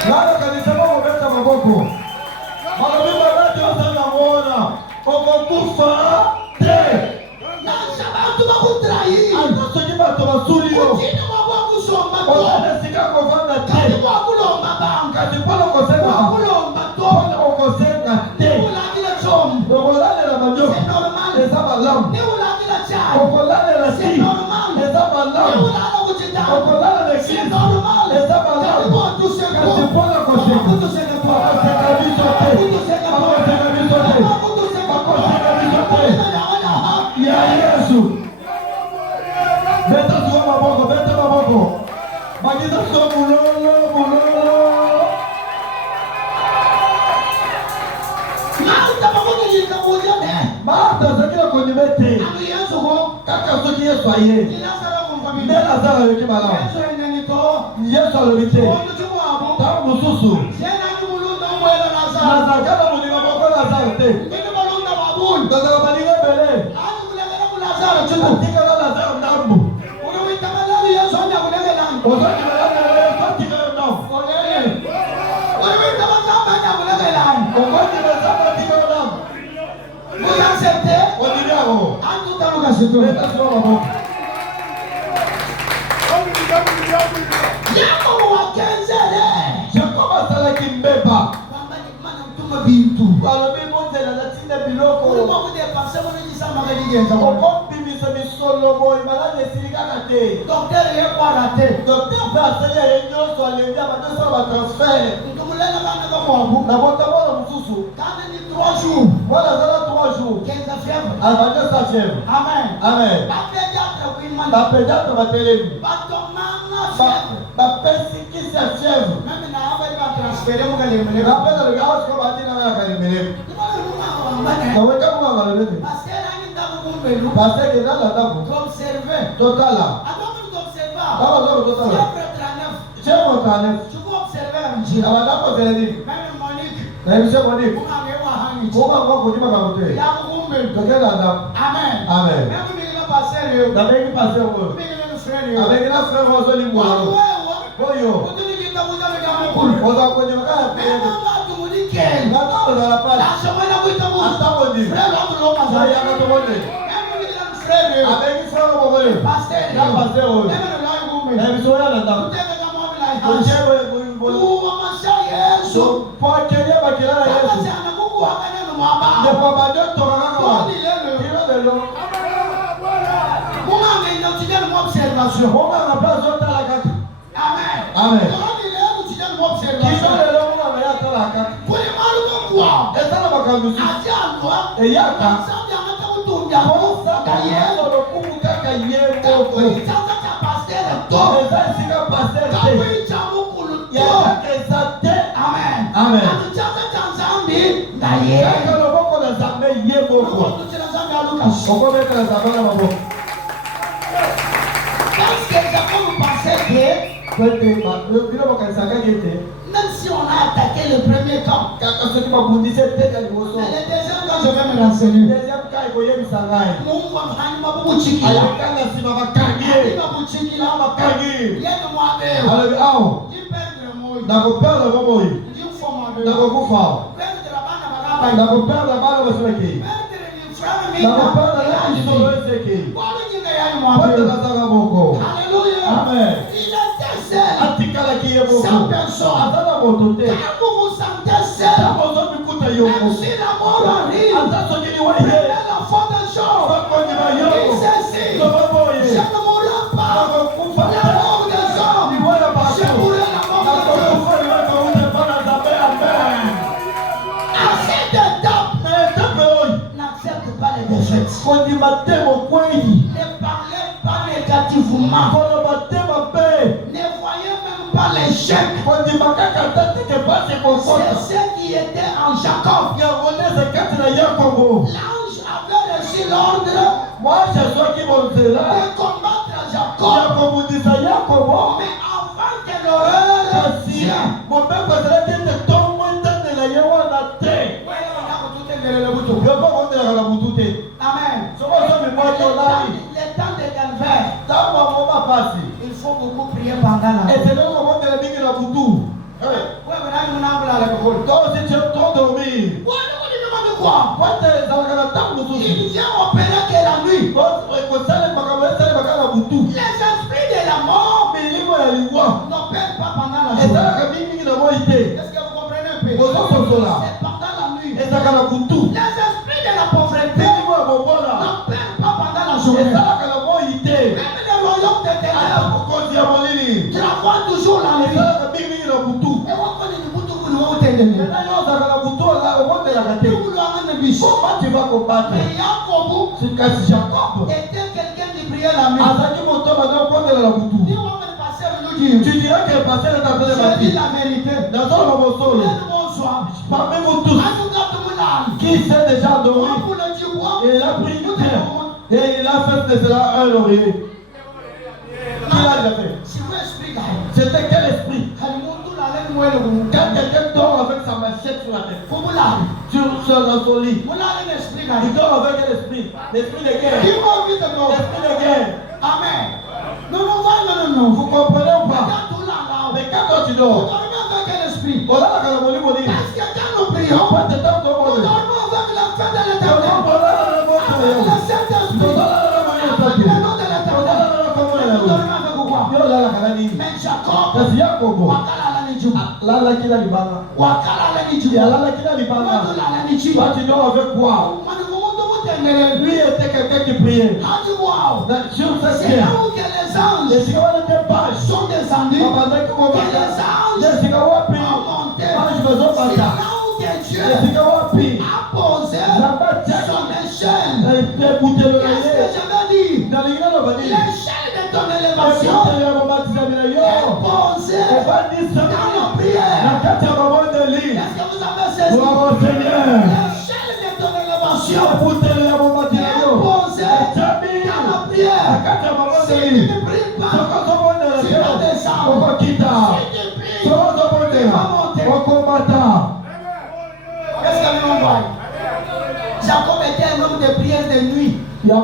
Nada kanisa Mungu meta maboko. okokufa te. Nasabantu bakutrahiri. Ata soki bato basuli yo. Kutini mwakusomba to. Osika kovanda te. Kati mwakulomba banga. Kasi mpona kosenga. Mwakulomba to. Mpona okosenga te. Niwulagila chombo. Okolalela manyoka. C'est normal. Eza malamu. Niwulagila chai. Okolalela si. C'est normal. Eza malamu. Niwulala kuchitanga. Okolala na C'est kisi. normal. Eza malamu. Kati mwatuseka to. Kasi mpona kosenga. Makutuseka to. Bakoseka biso te. Makutuseka to. Bakoseka biso te. Makutuseka to. Bakoseka biso te. Makutuseka Ya Yesu. Beta tuwa maboko, beta maboko. Magiza so mulolo, mulolo. Martha zakila kwenye bete. Kaka soki Yesu aye. Nde Lazaro yoki malamu. Yesu alobite. Tangu mususu. Nazakala muninga moko Lazaro te. Nazaka baninga bele. Atika na Lazaro ndambu. Ozaki malala Yesu atika yo ndambu. Okoti na zamba atika yo ndambu. Odinyago. Beta tuwa maboko. Jacob asalaki mbeba. Balobi monzela natinda biloko. Okobimisa misolo boye maladi esili kaka te. Docteur mpe asali aye nyonso alembi abadosala batransfert. Na botambola mosusu. Wana azala 3 jours. Abadiosa fièvre. Amen. Bapédiatre batelemi. Bapesi kisi ya fièvre. Napenda lugawa siko batina na kalimele. Kaweka mwa malebe. Parce que dans la table. Totala. Baba zako totala. Chemo tane. Abada ko zeleni. Na ibise Monique. Koma kwa kujima kamote. Tokela ndam. Amen. Na bengi passer wo. Avec la frère Rosoli Mwalo. Boyo. Oza kwenye makaya pele. Natalo za la pale. Atamo ndi. Zaya katomonde. Avec frère Rosoli. La passer wo. Na ibiso ya ndam. Ojebo boyo. So kwa kenya bakilala Yesu. Ne kwa badio toka kaka. Kilo lelo. Amen. Kilo lelo muna ya tala kaka. Ezala bakalusi. Eyaka. Yesu lokumu kaka yebo. Eza sika pasteur te. Ya ezate. Amen. Kaka loboko na Nzambe yebo kwa. Oko beta na Nzambe na maboko. Même si on a attaqué le premier camp, mais le deuxième camp, je vais me renseigner. Amen. Sans personne. Quand vous vous sentez seul, même si la mort arrive, prenez la foi des choses. Il ceci, je ne mourrai pas. La mort des hommes, je mourrai la mort des hommes. À cette étape, n'accepte pas les défaites. Ne parlez pas négativement. Ne voyez même pas l'échec. C'est ce qui était en Jacob. L'ange avait reçu l'ordre de combattre Jacob. Mais avant que l'horreur vienne, Amen. Les temps de calvaire, il faut beaucoup prier pendant la nuit. fois, il vient opérer que la nuit. Les esprits de la mort n'opèrent pas pendant la journée. Est-ce que vous comprenez un peu? C'est pendant la nuit. Les esprits de la pauvreté n'opèrent pas pendant la journée. Même le royaume des ténèbres travaille toujours la nuit. Et on connaît le bouton que nous avons tenu. Comment tu vas combattre? Mais Jacob était quelqu'un qui priait la nuit. Tu dirais que le pasteur est en train de Je dis la vérité. Bonsoir. Parmi vous tous, qui s'est déjà adoré, et il a pris une terre, et il a fait de cela un laurier. Qui l'a déjà fait? C'était quel esprit? Quand quelqu'un dort avec sa machette sur la tête, sur son lit, il dort avec quel esprit? L'esprit de guerre. L'esprit de guerre. Amen. Non. Vous comprenez ou pas? Mais quand toi tu dors, On avec quel esprit? on a la calomnie pour dire. Est-ce que quand nous prions, Pas de temps pour nous moi. dormons avec la fin de l'éternel? Avec le Saint-Esprit. Avec le nom de l'éternel. Nous dormons avec quoi? Mais Jacob, Lala kila libanga. Ya lala kila libanga. Toi tu dors avec quoi? Lui était quelqu'un qui priait. Sur cette C'est là terre. où que les anges Les Sikawa n'étaient pas. sont descendus. Que Les anges ont monté. monté. C'est là où que Dieu Les Sikawa pris. a posé son échelle. Qu'est-ce que je veux dire? Dans l'église, on va dire. L'échelle de ton élévation est posée dans la prière. Est-ce que vous avez saisi? L'échelle de ton élévation est posée dans la prière. Si tu ne pries pas, tu vas descendre. Si tu pries, tu vas monter. Qu'est-ce que nous voyons? Jacob était un homme de prière de nuit. Même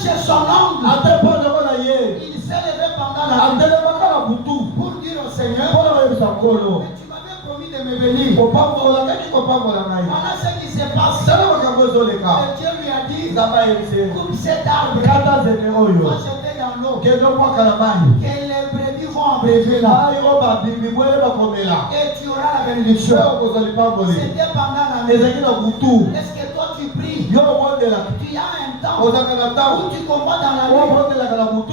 chez son oncle, il s'est levé pendant la nuit pour dire au Seigneur, mais tu m'avais promis de me bénir. Voilà ce qui s'est passé. Et Dieu lui a dit, coupe cet arbre. Moi j'étais dans l'eau. Que les brebis vont abreuver là. Et tu auras la bénédiction. C'était pendant la nuit. Est-ce que toi tu pries? Tu as un temps où tu combats dans la nuit.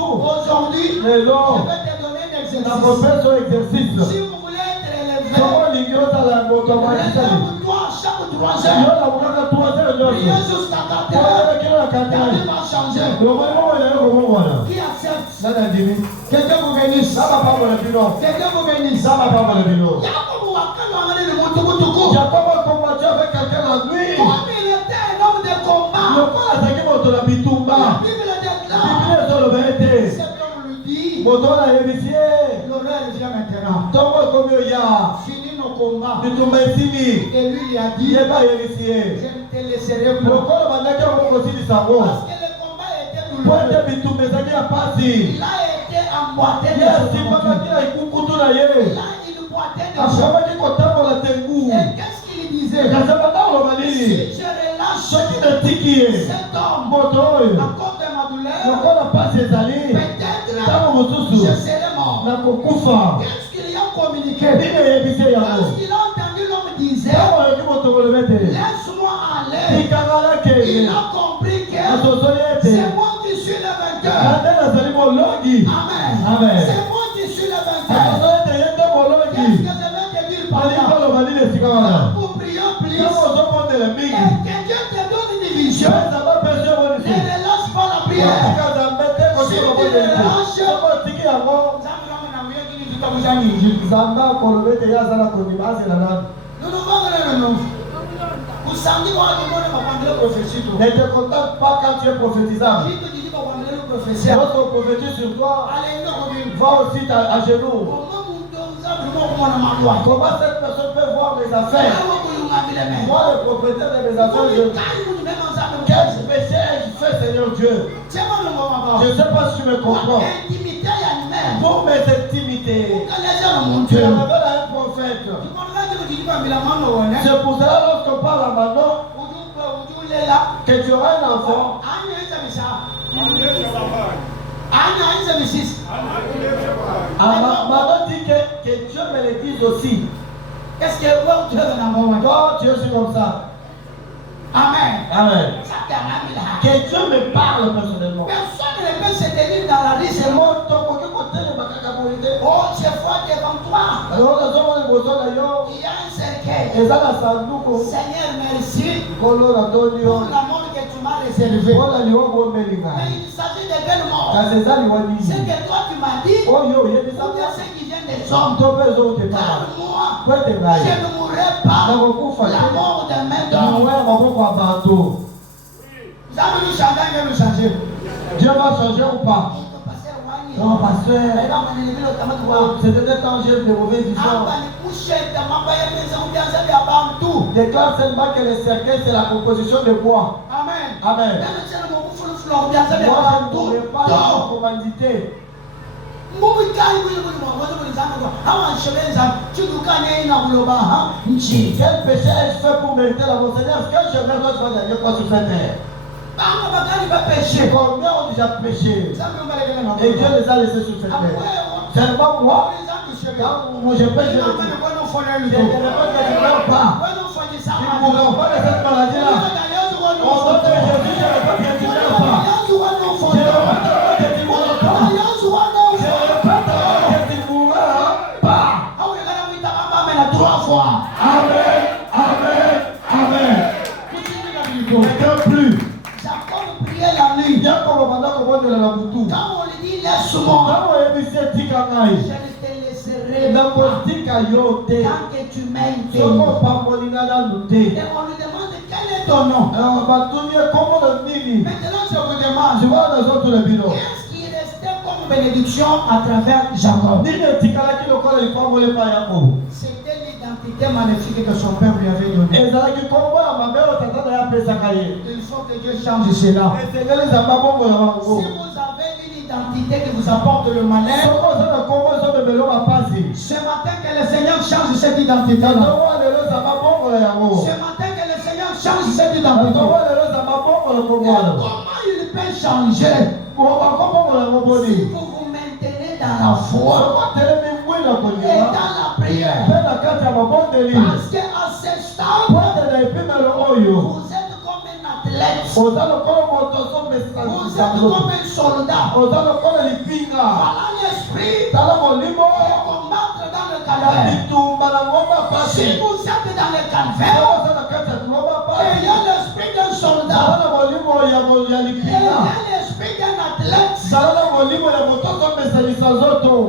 Aujourd'hui, je vais te donner un exercice. Si vous voulez être élevé, lève-toi chaque 3 heures. Priez jusqu'à 4 heures. Ta vie va changer. Qui accepte? Quelqu'un vous bénisse. Quelqu'un vous bénisse. Comme il était un homme de combat, la Bible déclare, cet homme lui dit, l'horreur vient maintenant. Finis nos combats. Et lui il a dit, je ne te laisserai plus. Parce que le combat était douloureux. Il a été emboîté de son combat. Là, il boitait de son. Et qu'est-ce qu'il disait? Si je relâche cet homme à cause de ma douleur, peut-être je serai mort. Qu'est-ce qu'il a communiqué? Lorsqu'il a entendu l'homme disait, laisse-moi aller, il a compris que c'est moi qui suis le vainqueur. Amen. C'est moi qui suis le vainqueur. Qu'est-ce que je vais te dire par là? Pour prier, prier. Et que Dieu te donne une vision. Ne relâche pas la prière. Si tu relâches, non. Vous savez, Ne te contente pas quand tu es prophétisant. Lorsqu'on prophétise sur toi, va aussi à genoux. Comment cette personne peut voir mes affaires? Moi, le propriétaire de mes affaires, quel péché ai-je fait, Seigneur Dieu? Je ne sais pas si tu me comprends. Pour mes intimités, tu me révèles à un prophète. C'est pour cela lorsqu'on parle à Manon, que tu auras un enfant. Manon dit que Dieu me le dise aussi. Qu'est-ce que vous avez Toi, tu es aussi comme ça. Amen. Amen. Que Que Dieu me parle personnellement. personne ne peut se tenir dans la rue seulement. Oh, j'ai foi devant toi. Il y a un cercueil. Seigneur, merci pour la mort que tu m'as réservée. Mais il s'agit de quelle mort? C'est que toi tu m'as dit, ou bien ceux qui viennent des hommes. Car moi, je ne mourrai pas la mort d'un maître. Vous avez nous changer, il va nous changer. Dieu va changer ou pas? Non, pasteur. C'était un danger de mauvais vision. Déclare seulement que le cercueil c'est la composition de bois. Amen. Amen. Moi je ne mourrai pas dans commandité. Quel péché ai-je fait pour mériter la mort? Seigneur, est-ce que je vais gagner quoi sur cette terre? Combien ont déjà péché? Et Dieu les a laissés sur cette terre. Seulement moi, quand je pêche, je ne meurs pas. Ils ne mourront pas de cette maladie-là. Au nom de Jésus, je ne peux que tu ne meurs pas. Je ne peux que tu ne mourras pas. Je répète que tu ne mourras pas. Amen, amen, amen. Ne plus. Quand on lui dit laisse-moi, je ne te laisserai pas tant que tu m'aimes. Et on lui demande quel est ton nom. Maintenant je vous demande, qu'est-ce qui restait comme bénédiction à travers Jacob? C'était l'identité magnifique que son père lui avait donnée. Il faut que Dieu change cela. Si vous avez une identité qui vous apporte le malheur, ce matin que le Seigneur change cette identité. Ce matin que le Seigneur change cette identité. Comment il peut changer? Si vous vous maintenez dans la foi et dans la prière. Parce qu'à ce stade, vous êtes comme un athlète. Vous êtes comme un soldat. Voilà l'esprit de combattre dans le calvaire. Si vous êtes dans le calvaire, il y a l'esprit d'un soldat. Il y a l'esprit d'un athlète.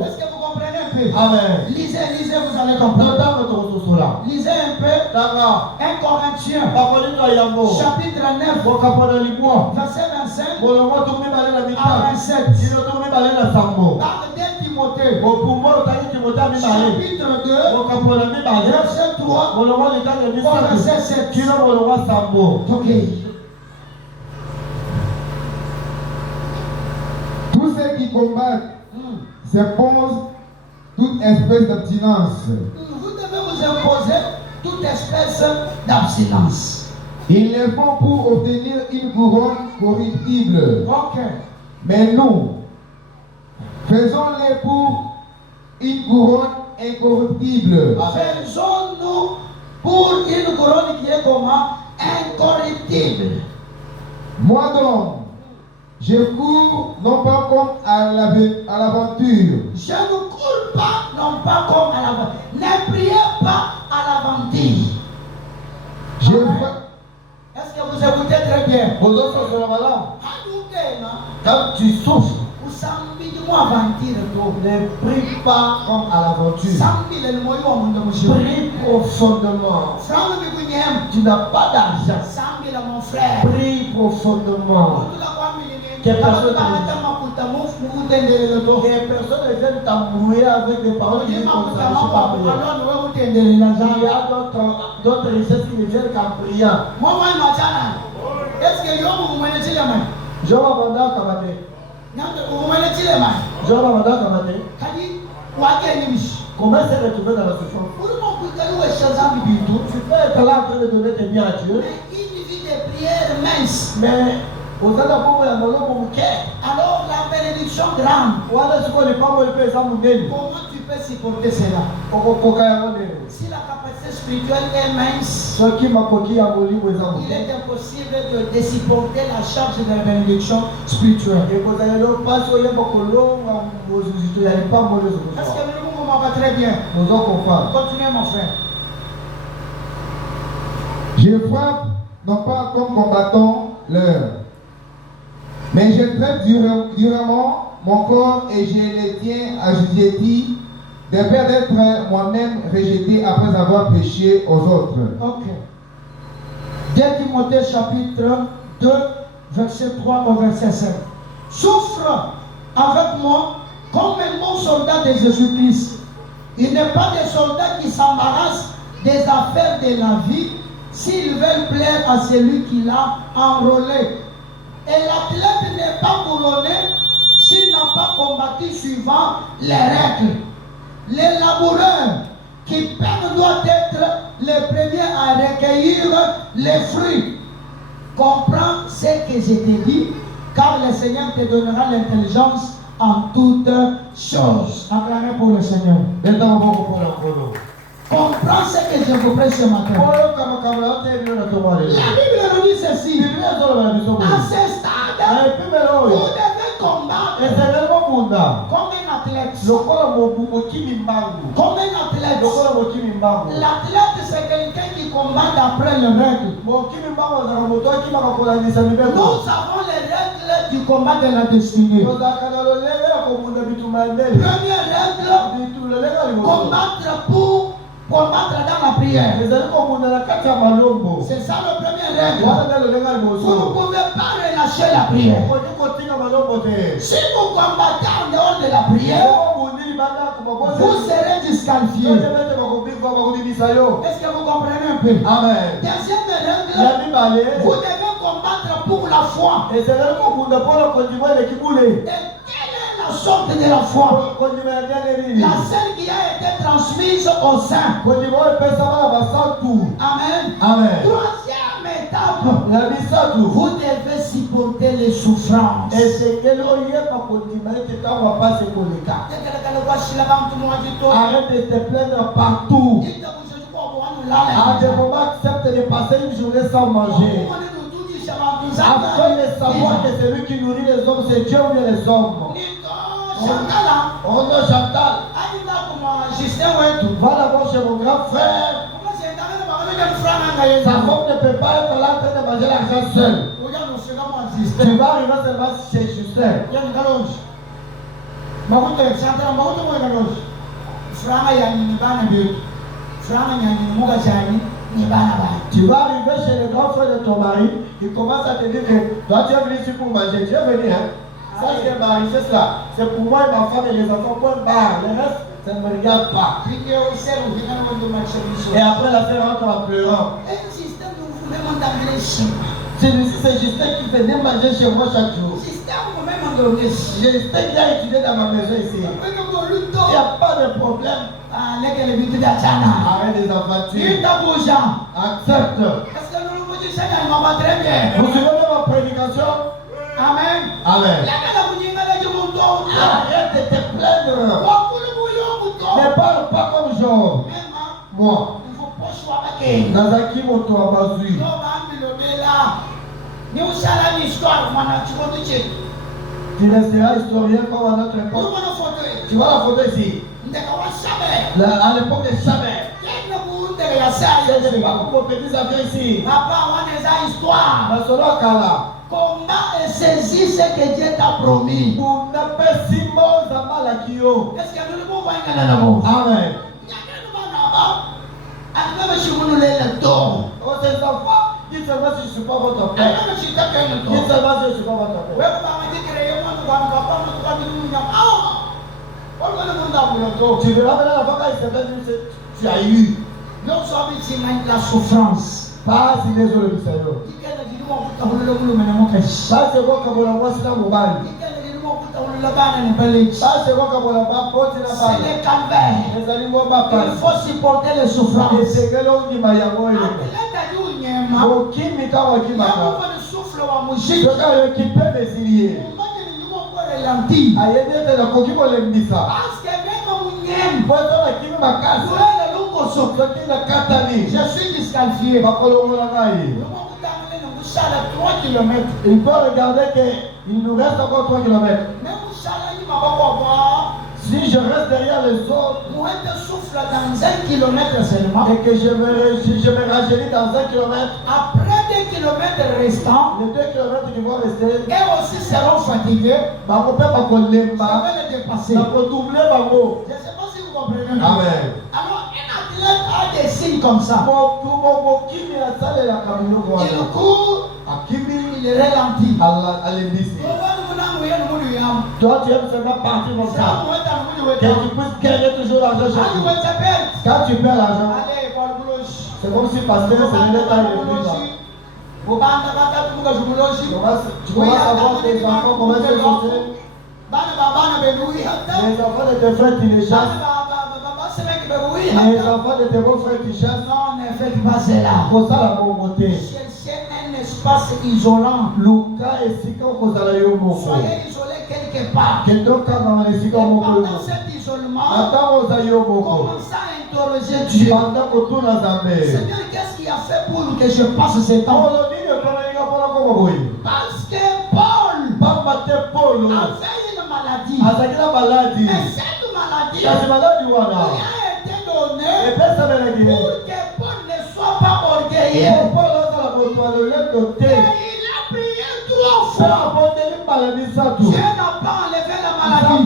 Est-ce que vous comprenez un peu? Amen. Lisez, vous allez comprendre. Lisez un peu 1 Corinthiens chapitre 9 verset 25 à 27. Dans 2 Timothée chapitre 2 verset 3 au verset 7. Ok. Tous ceux qui combattent s'imposent toute espèce d'abstinence. Vous devez vous imposer toute espèce d'abstinence. Ils le font pour obtenir une couronne corruptible. Ok. Mais nous, faisons-les pour une couronne incorruptible. Faisons-nous pour une couronne qui est comment? Incorruptible. Moi donc, je cours non pas comme à l'aventure. Je ne cours pas, non pas comme à l'aventure. Ne priez pas à l'aventure. Est-ce que vous écoutez très bien? Quand tu souffres, ne prie pas comme à l'aventure. Prie profondément. Tu n'as pas d'argent. Prie profondément. Que personne ne vienne t'embrouiller avec des paroles qui ne concernent pas. Il y a d'autres richesses qui ne viennent qu'en priant. Est-ce que vous me dites Je vais m'abandonner à Kabate. Je vais m'abandonner à Kabate. Comment s'est retrouvé dans la souffrance? Tu peux être là en train de donner tes biens à Dieu. Mais une vie de prière mince. Mais aux Alors la bénédiction grande. Comment tu peux supporter cela? Si la capacité spirituelle est mince, il est impossible de supporter la charge de la bénédiction spirituelle. Est-ce que le mouvement va très bien? Continuez mon frère. Je frappe non pas comme combattant l'heure, mais je traite durement mon corps et je le tiens à justice de peur d'être moi-même rejeté après avoir péché aux autres. Ok. 2 Timothée chapitre 2, verset 3 au verset 5. Souffre avec moi comme un bon soldat de Jésus-Christ. Il n'est pas des soldats qui s'embarrassent des affaires de la vie s'ils veulent plaire à celui qui l'a enrôlé. Et l'athlète n'est pas couronné s'il n'a pas combattu suivant les règles. Les laboureurs qui peinent doivent être les premiers à recueillir les fruits. Comprends ce que je te dis, car le Seigneur te donnera l'intelligence en toutes choses. Acclamez pour le Seigneur. Comprends ce que je vous prêche ce matin. La Bible nous dit ceci. À ce stade, vous devez combattre comme un athlète. Comme un athlète. L'athlète, c'est quelqu'un qui combat d'après les règles. Nous avons les règles du combat de la destinée. Première règle, combattre pour combattre dans la prière. C'est ça le premier règle. Vous ne pouvez pas relâcher la prière. Si vous combattez en dehors de la prière, vous serez disqualifié. Est-ce que vous comprenez un peu? Amen. Deuxième règle, vous devez combattre pour la foi. Et quelle est la sorte de la foi? La celle qui a été transmise au sein. Amen. Amen. Troisième étape, vous devez supporter les souffrances. Arrête de te plaindre partout. À des moments, accepte de passer une journée sans manger. Afin de savoir que celui qui nourrit les hommes, c'est Dieu ou bien les hommes. On a Chantal. Va d'abord chez mon grand frère. Sa femme ne peut pas être là en train de manger l'argent seul. Tu vas arriver seulement chez Justin. Tu vas arriver chez le grand frère de ton mari, il commence à te dire que toi tu es venu ici pour manger, tu es venu hein. Ça c'est ma richesse là, c'est pour moi et ma femme et les enfants, point barre, le reste ça ne me regarde pas. Et après la sœur rentre en pleurant. C'est Justin qui venait manger chez moi chaque jour. Justin qui a étudié dans ma maison ici. Il n'y a pas de problème. Arrête des aventures. Accepte. Vous suivez ma prédication? Amen. Amen. Arrête de te plaindre. Ne parle pas comme Job. Moi. Nazaki moto abazui. Tu resteras historien comme à notre époque. Tu vois la photo ici. À l'époque de Chabert. C'est pas pour compétir ça vient ici. Combat et saisis ce que Dieu t'a promis. Est-ce que nous le pouvons voir? Amen. Oh, ces enfants, dites seulement si je ne suis pas votre père. Dites seulement si je ne suis pas votre père. Tu verras maintenant la fois quand il s'appelle, tu as eu. La souffrance. Pas si les autres disent. Ça c'est quoi comme la voix c'est dans mon bal. Ça, c'est quoi comme on a pas porté la C'est balle. le calvaire. Les animaux pas Il faut supporter les Et souffrances. c'est que l'on dit Mayango et le Kimi kawa kimaka. Ce gars qui peut m'exilier. Ayede la kokimo lembisa. Poto la kimi makasi. Soki na katani. Je suis disqualifié. Bakolongo la ngai. Il peut regarder qu'il nous reste encore 3 km. Si je reste derrière les autres souffle dans 1 kilomètre seulement. et que je me rajeunis dans 1 kilomètre, Après 2 kilomètres restants, les 2 kilomètres qui vont rester, eux aussi seront fatigués. on ne peut pas qu'on l'aime Ça pas. va les dépasser. Ça peut doubler Bango. Je ne sais pas si vous comprenez. Amen. Alors, un athlète a des signes comme ça. Mon Kimi a salé la camino. Il court, Akimi il ralentit. à l'embisi. Toi, tu aimes seulement partir comme ça. Que tu puisses gagner toujours l'argent chaque jour. Quand tu perds l'argent, c'est comme si pasteur se donnait pas le plus. Tu commences à voir tes enfants comment se chausser. Les enfants de tes frères, tu les chasses. Les enfants de tes beaux frères, tu chasses. Non, ne faites pas cela. Pour ça, la bonté. Cherchez un espace isolant. Luka et Sika, on a eu mon frère. Soyez isolés quelque part. Que donc, quand on a Sika, mon frère. Pendant cet isolement, Attends, on a eu mon frère. commencez à interroger Dieu. Pendant qu'on tourne à Zambé. Seigneur, qu'est-ce qu'il a fait pour que je passe ce temps? Parce que Paul avait une maladie. Et cette maladie lui a été donnée pour que Paul ne soit pas orgueilleux. Et il a prié 3 fois. Dieu n'a pas enlevé la maladie.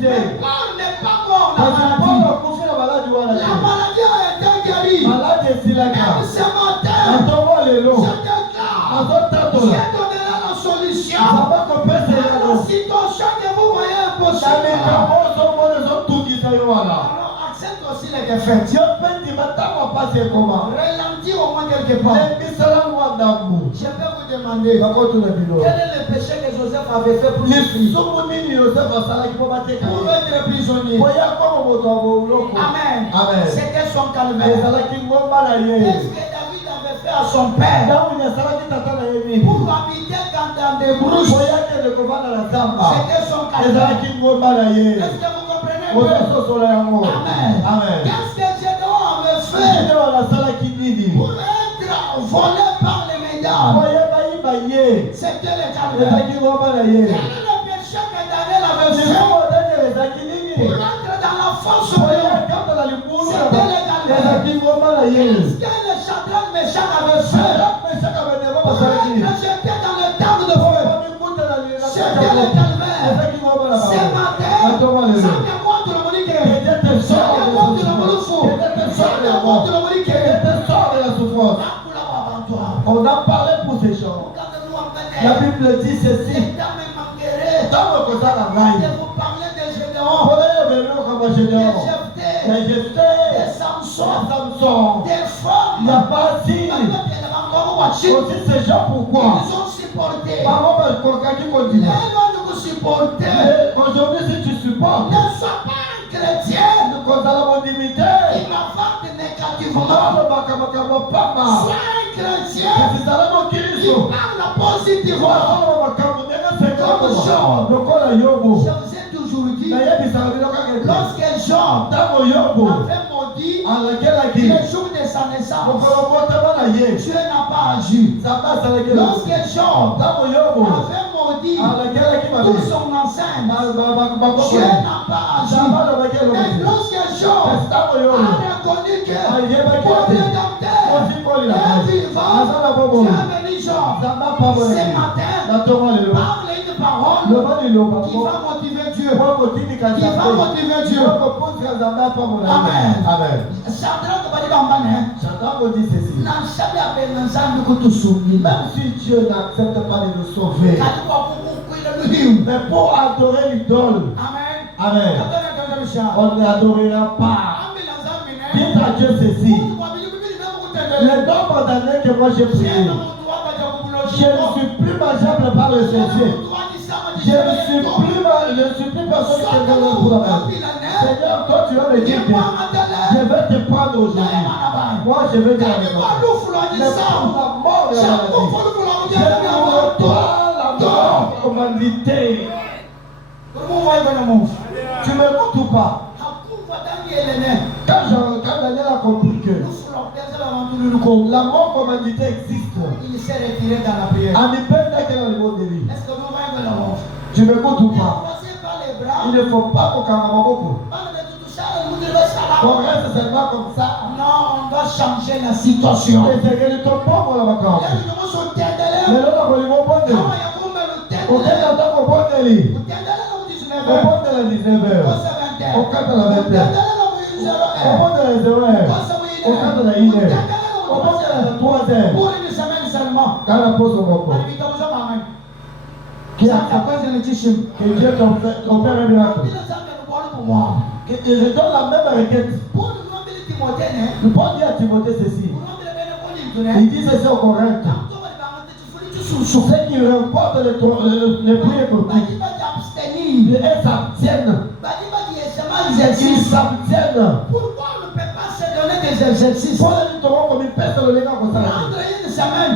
Mais Paul n'est pas mort la maladie. La maladie a été guérie. Même ce matin, je déclare, Dieu donnera la solution à la situation que vous voyez impossible. Alors accepte aussi les défaites. Ralentis au moins quelque part. Je vais vous demander, quel est le péché que Joseph avait fait pour être prisonnier? Amen. Amen. C'était son calvaire. Qu'est-ce que David avait fait à son père pour habiter dans des brousses? C'était son calvaire. Est-ce que vous comprenez un peu? Amen. Amen. Qu'est-ce que Gédéon avait fait pour être volé par les médias? C'était le calvaire. Quel est le péché que Daniel avait fait pour entrer dans la fosse? C'était le calvaire. Qu'est-ce que le Shadrach, Meshach avait fait pour être jeté dans le temple de feu? C'était le calvaire. Ce matin, ça me montre le Monique. Ça me montre le Moloufou. Ça me montre le Monique. On a parlé pour ces gens. La Bible dit ceci. Je vous parlais de Gédéon, de Jephthé, de Samson, des femmes. Il n'y a pas si. Aussi ces gens pourquoi? Ils ont supporté. Continue. Elles vont nous supporter. Aujourd'hui, si tu supportes, Ne sois pas un chrétien nous considérons limité. qui va vendre négativement. Sois un chrétien qui parle positivement. Je vous ai toujours dit, lorsque Jean avait maudit le jour de sa naissance, Dieu n'a pas agi. Lorsque Jean avait maudit tout son enceinte, Dieu n'a pas agi. Mais lorsque Jean a reconnu que pour Rédempteur est vivant, Dieu a béni Jean. Ce matin, parle une parole qui va motiver Dieu. Qui va motiver Dieu. Amen. Amen. Shadrach va dire en bas, Shadrach dit ceci. Même si Dieu n'accepte pas de nous sauver, mais pour adorer l'idole, Amen, on n'adorera pas. Dites à Dieu ceci. Le nombre d'années que moi j'ai prié, je ne suis plus mangeable par le sorcier. Je ne suis plus ne supplie personne qui te donne pour la maladie. Seigneur, toi tu vas me dire que je vais te prendre aujourd'hui. Moi je vais te prendre. Mais pour la mort de la maladie. Je ne toi la mort commandité. Tu m'écoutes ou pas? Quand Daniel a compris que la mort commandité existe, il s'est retiré dans la prière. Est-ce que tu m'écoutes ou pas? Il ne faut pas qu'on carrément beaucoup. On reste seulement comme ça. Non, on doit changer la situation. Et c'est que ne tombe pas pour la vacance. Mais là, on va lui répondre. On est dans le bon délit. On porte à la 19h. On cante à la 20h. On porte à la 0h. On cante à la 1h. On porte à la 3h. Pour une semaine seulement. Quand la pause au repos. Qui a que Dieu t'opère un miracle. Que je donne la même requête. Le Paul dit à Timothée ceci. Il dit ceci au Corinthe. Ceux qui remportent les prières pour tout. Ils s'abstiennent. Ils s'abstiennent. Pourquoi on ne peut pas se donner des exercices? Paul dit comme une personne le gars comme ça. Prendre une semaine.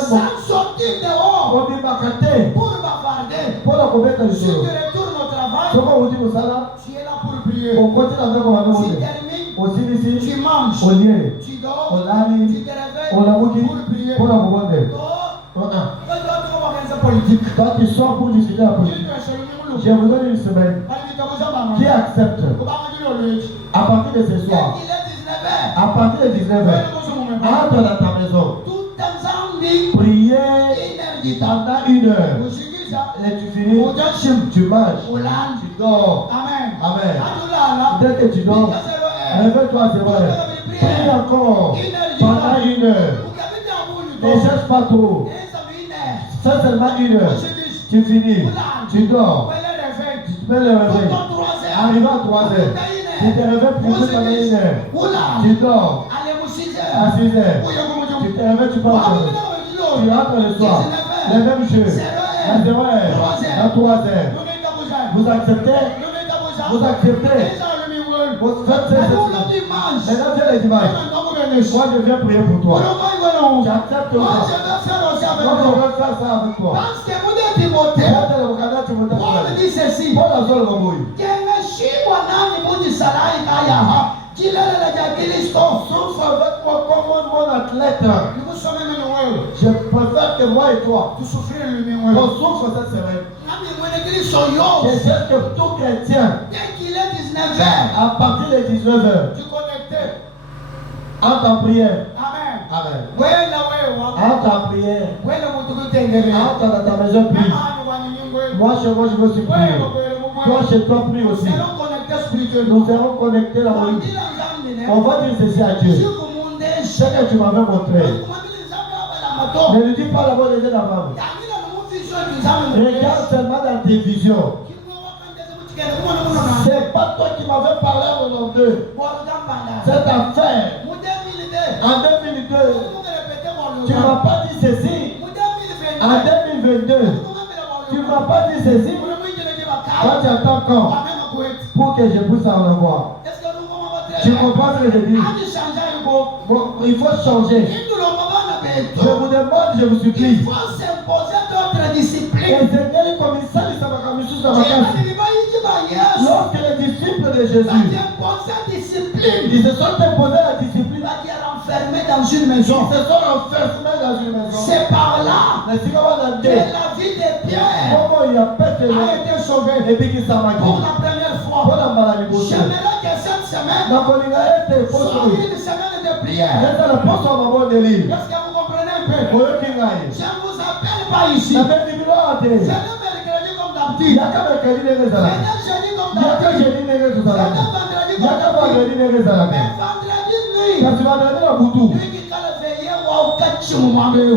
Sans sortir dehors. On dit marquer. Pour bavarder. Pour la commettre le Si tu jour. retournes au travail. Comment on dit pour ça là? Tu es là pour prier. On continue à faire comme on Tu dit. termines. Aussi ici. Tu manges. On lit. Tu dors. On lave. Tu te réveilles. On la pour bouille. prier. Pour la commander. Toi tu sors pour discuter la politique. Je vous donne une semaine. Qui accepte? À partir de ce soir. À partir de 19h. Entre dans ta maison. Prier pendant 1 heure. Et tu finis. Tu manges. Tu dors. Amen. Dès que tu dors, réveille-toi à 0h. Prie encore pendant 1 heure. Ne cherche pas trop. C'est seulement 1 heure. Tu finis. Tu dors. Tu te mets le réveil. Arrivé à 3h. Tu te réveilles plus pendant 1 heure. Tu dors. À 6h. Tu te réveilles, tu pars. Tu rentres le soir. Les mêmes choses. À 0h. À 3h. Vous acceptez? Vous acceptez? Vous faites ce maintenant viens les dimanches. Moi je viens prier pour toi. Tu acceptes ou pas? Moi je veux faire ça avec toi. Parce que vous êtes Timothée. Paul dit ceci. Paul a besoin de m'envoyer. Souffre avec moi comme mon athlète. Je préfère que moi et toi, on souffre cette semaine. Je cherche que tout chrétien, à partir de 19h, entre en prière. Amen. Entre en prière. Entre dans ta maison, prie. Moi chez moi, je veux aussi prier. Toi chez toi, prie aussi. Nous serons connectés là bas. On va dire ceci à Dieu. Ce que tu m'avais montré. Ne lui dis pas la bonne idée d'Abraham. Regarde seulement dans tes visions. C'est pas toi qui m'avais parlé en 92. Cette affaire. En 2002. Tu ne m'as pas dit ceci. En 2022. Tu ne m'as pas dit ceci. Quand tu attends quand? Pour que je puisse en avoir. Tu comprends ce que je dis? Bon, il faut changer. Je vous demande, je vous supplie. Il faut s'imposer d'autres disciplines. Lorsque les disciples de Jésus, ils se sont imposés la discipline, qui est renfermé dans une maison. ils se sont enfermés dans une maison. C'est par là que la vie de Pierre comment il a a été sauvée et puis qu'il s'en pour la première fois. J'aimerais que cette semaine soit une semaine de prière. Est-ce que vous comprenez un peu? Je ne vous appelle pas ici. C'est le mercredi comme d'habitude. C'est le jeudi comme d'habitude. C'est le vendredi comme d'habitude. Mais vendredi nuit, lui qui t'a veillé,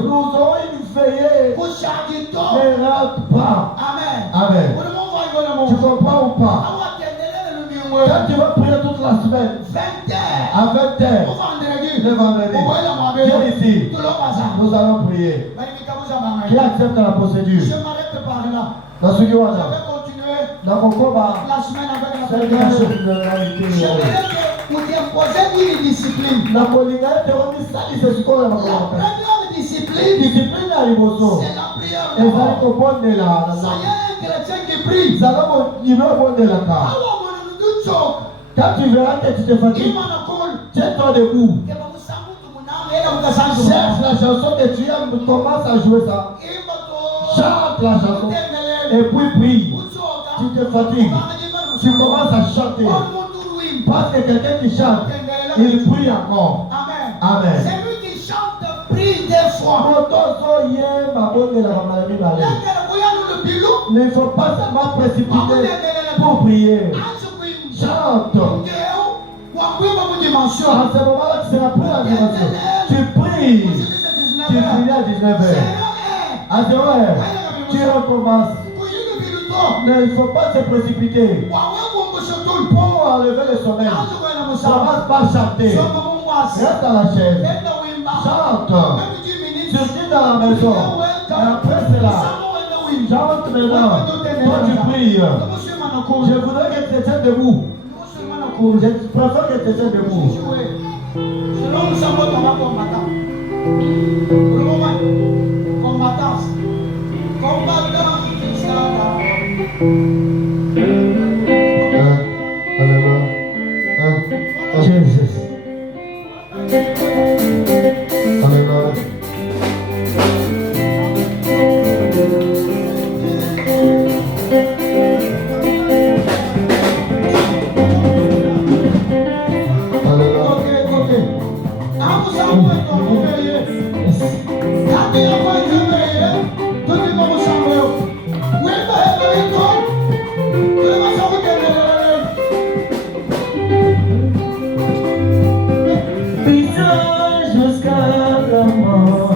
nous aurons une veillée. Ne rate pas. Amen. Amen. Tu comprends ou pas? Quand tu vas prier toute la semaine, à 20h, le vendredi, viens ici. Nous allons prier. Qui accepte la procédure? Je m'arrête par là. Dans ce qui va Je là. vais continuer na kokoba la semaine avec la Seigneur prédication. tunangaike J'aimerais que vous imposez une discipline. na kolinga ete omisalisa sikoyo ya La makambo première discipline, discipline ya liboso c'est la prière. ezali d'abord. kobondela na Soyez un chrétien qui prie. zala moyibi obondelaka Awa mwana mducho. quand tu verras que tu te fatigues Ima na kul. tiens-toi debout Keba musambu tumuname ela mukasanzu. cherche la chanson que tu aimes commence à jouer ça Imba to. chante la chanson Utembele. et puis prie Uchoka. tu te fatigues tu commences à chanter parce que quelqu'un qui chante il prie encore Amen. Amen. Celui qui chante prie des fois. moto ozoyemba bondelaka mbala mibale Lekele kuyanu le bilou. mais il ne faut pas seulement précipiter Amutendelele pour prier Anzu kuimba. chante Ngeo. Wakwimba mu dimension. en ce moment là tu seras prêt à dimension tu pries tu finis à 19h à 0h tu recommences mais il ne faut pas se précipiter pour enlever le sommeil commence par chanter reste à la chaise chante surtout dans la maison et après cela chante maintenant toi tu pries je voudrais que tu tiennes debout je préfère que tu tiennes debout Jesus. Hallelujah. Jusqu'à la mort,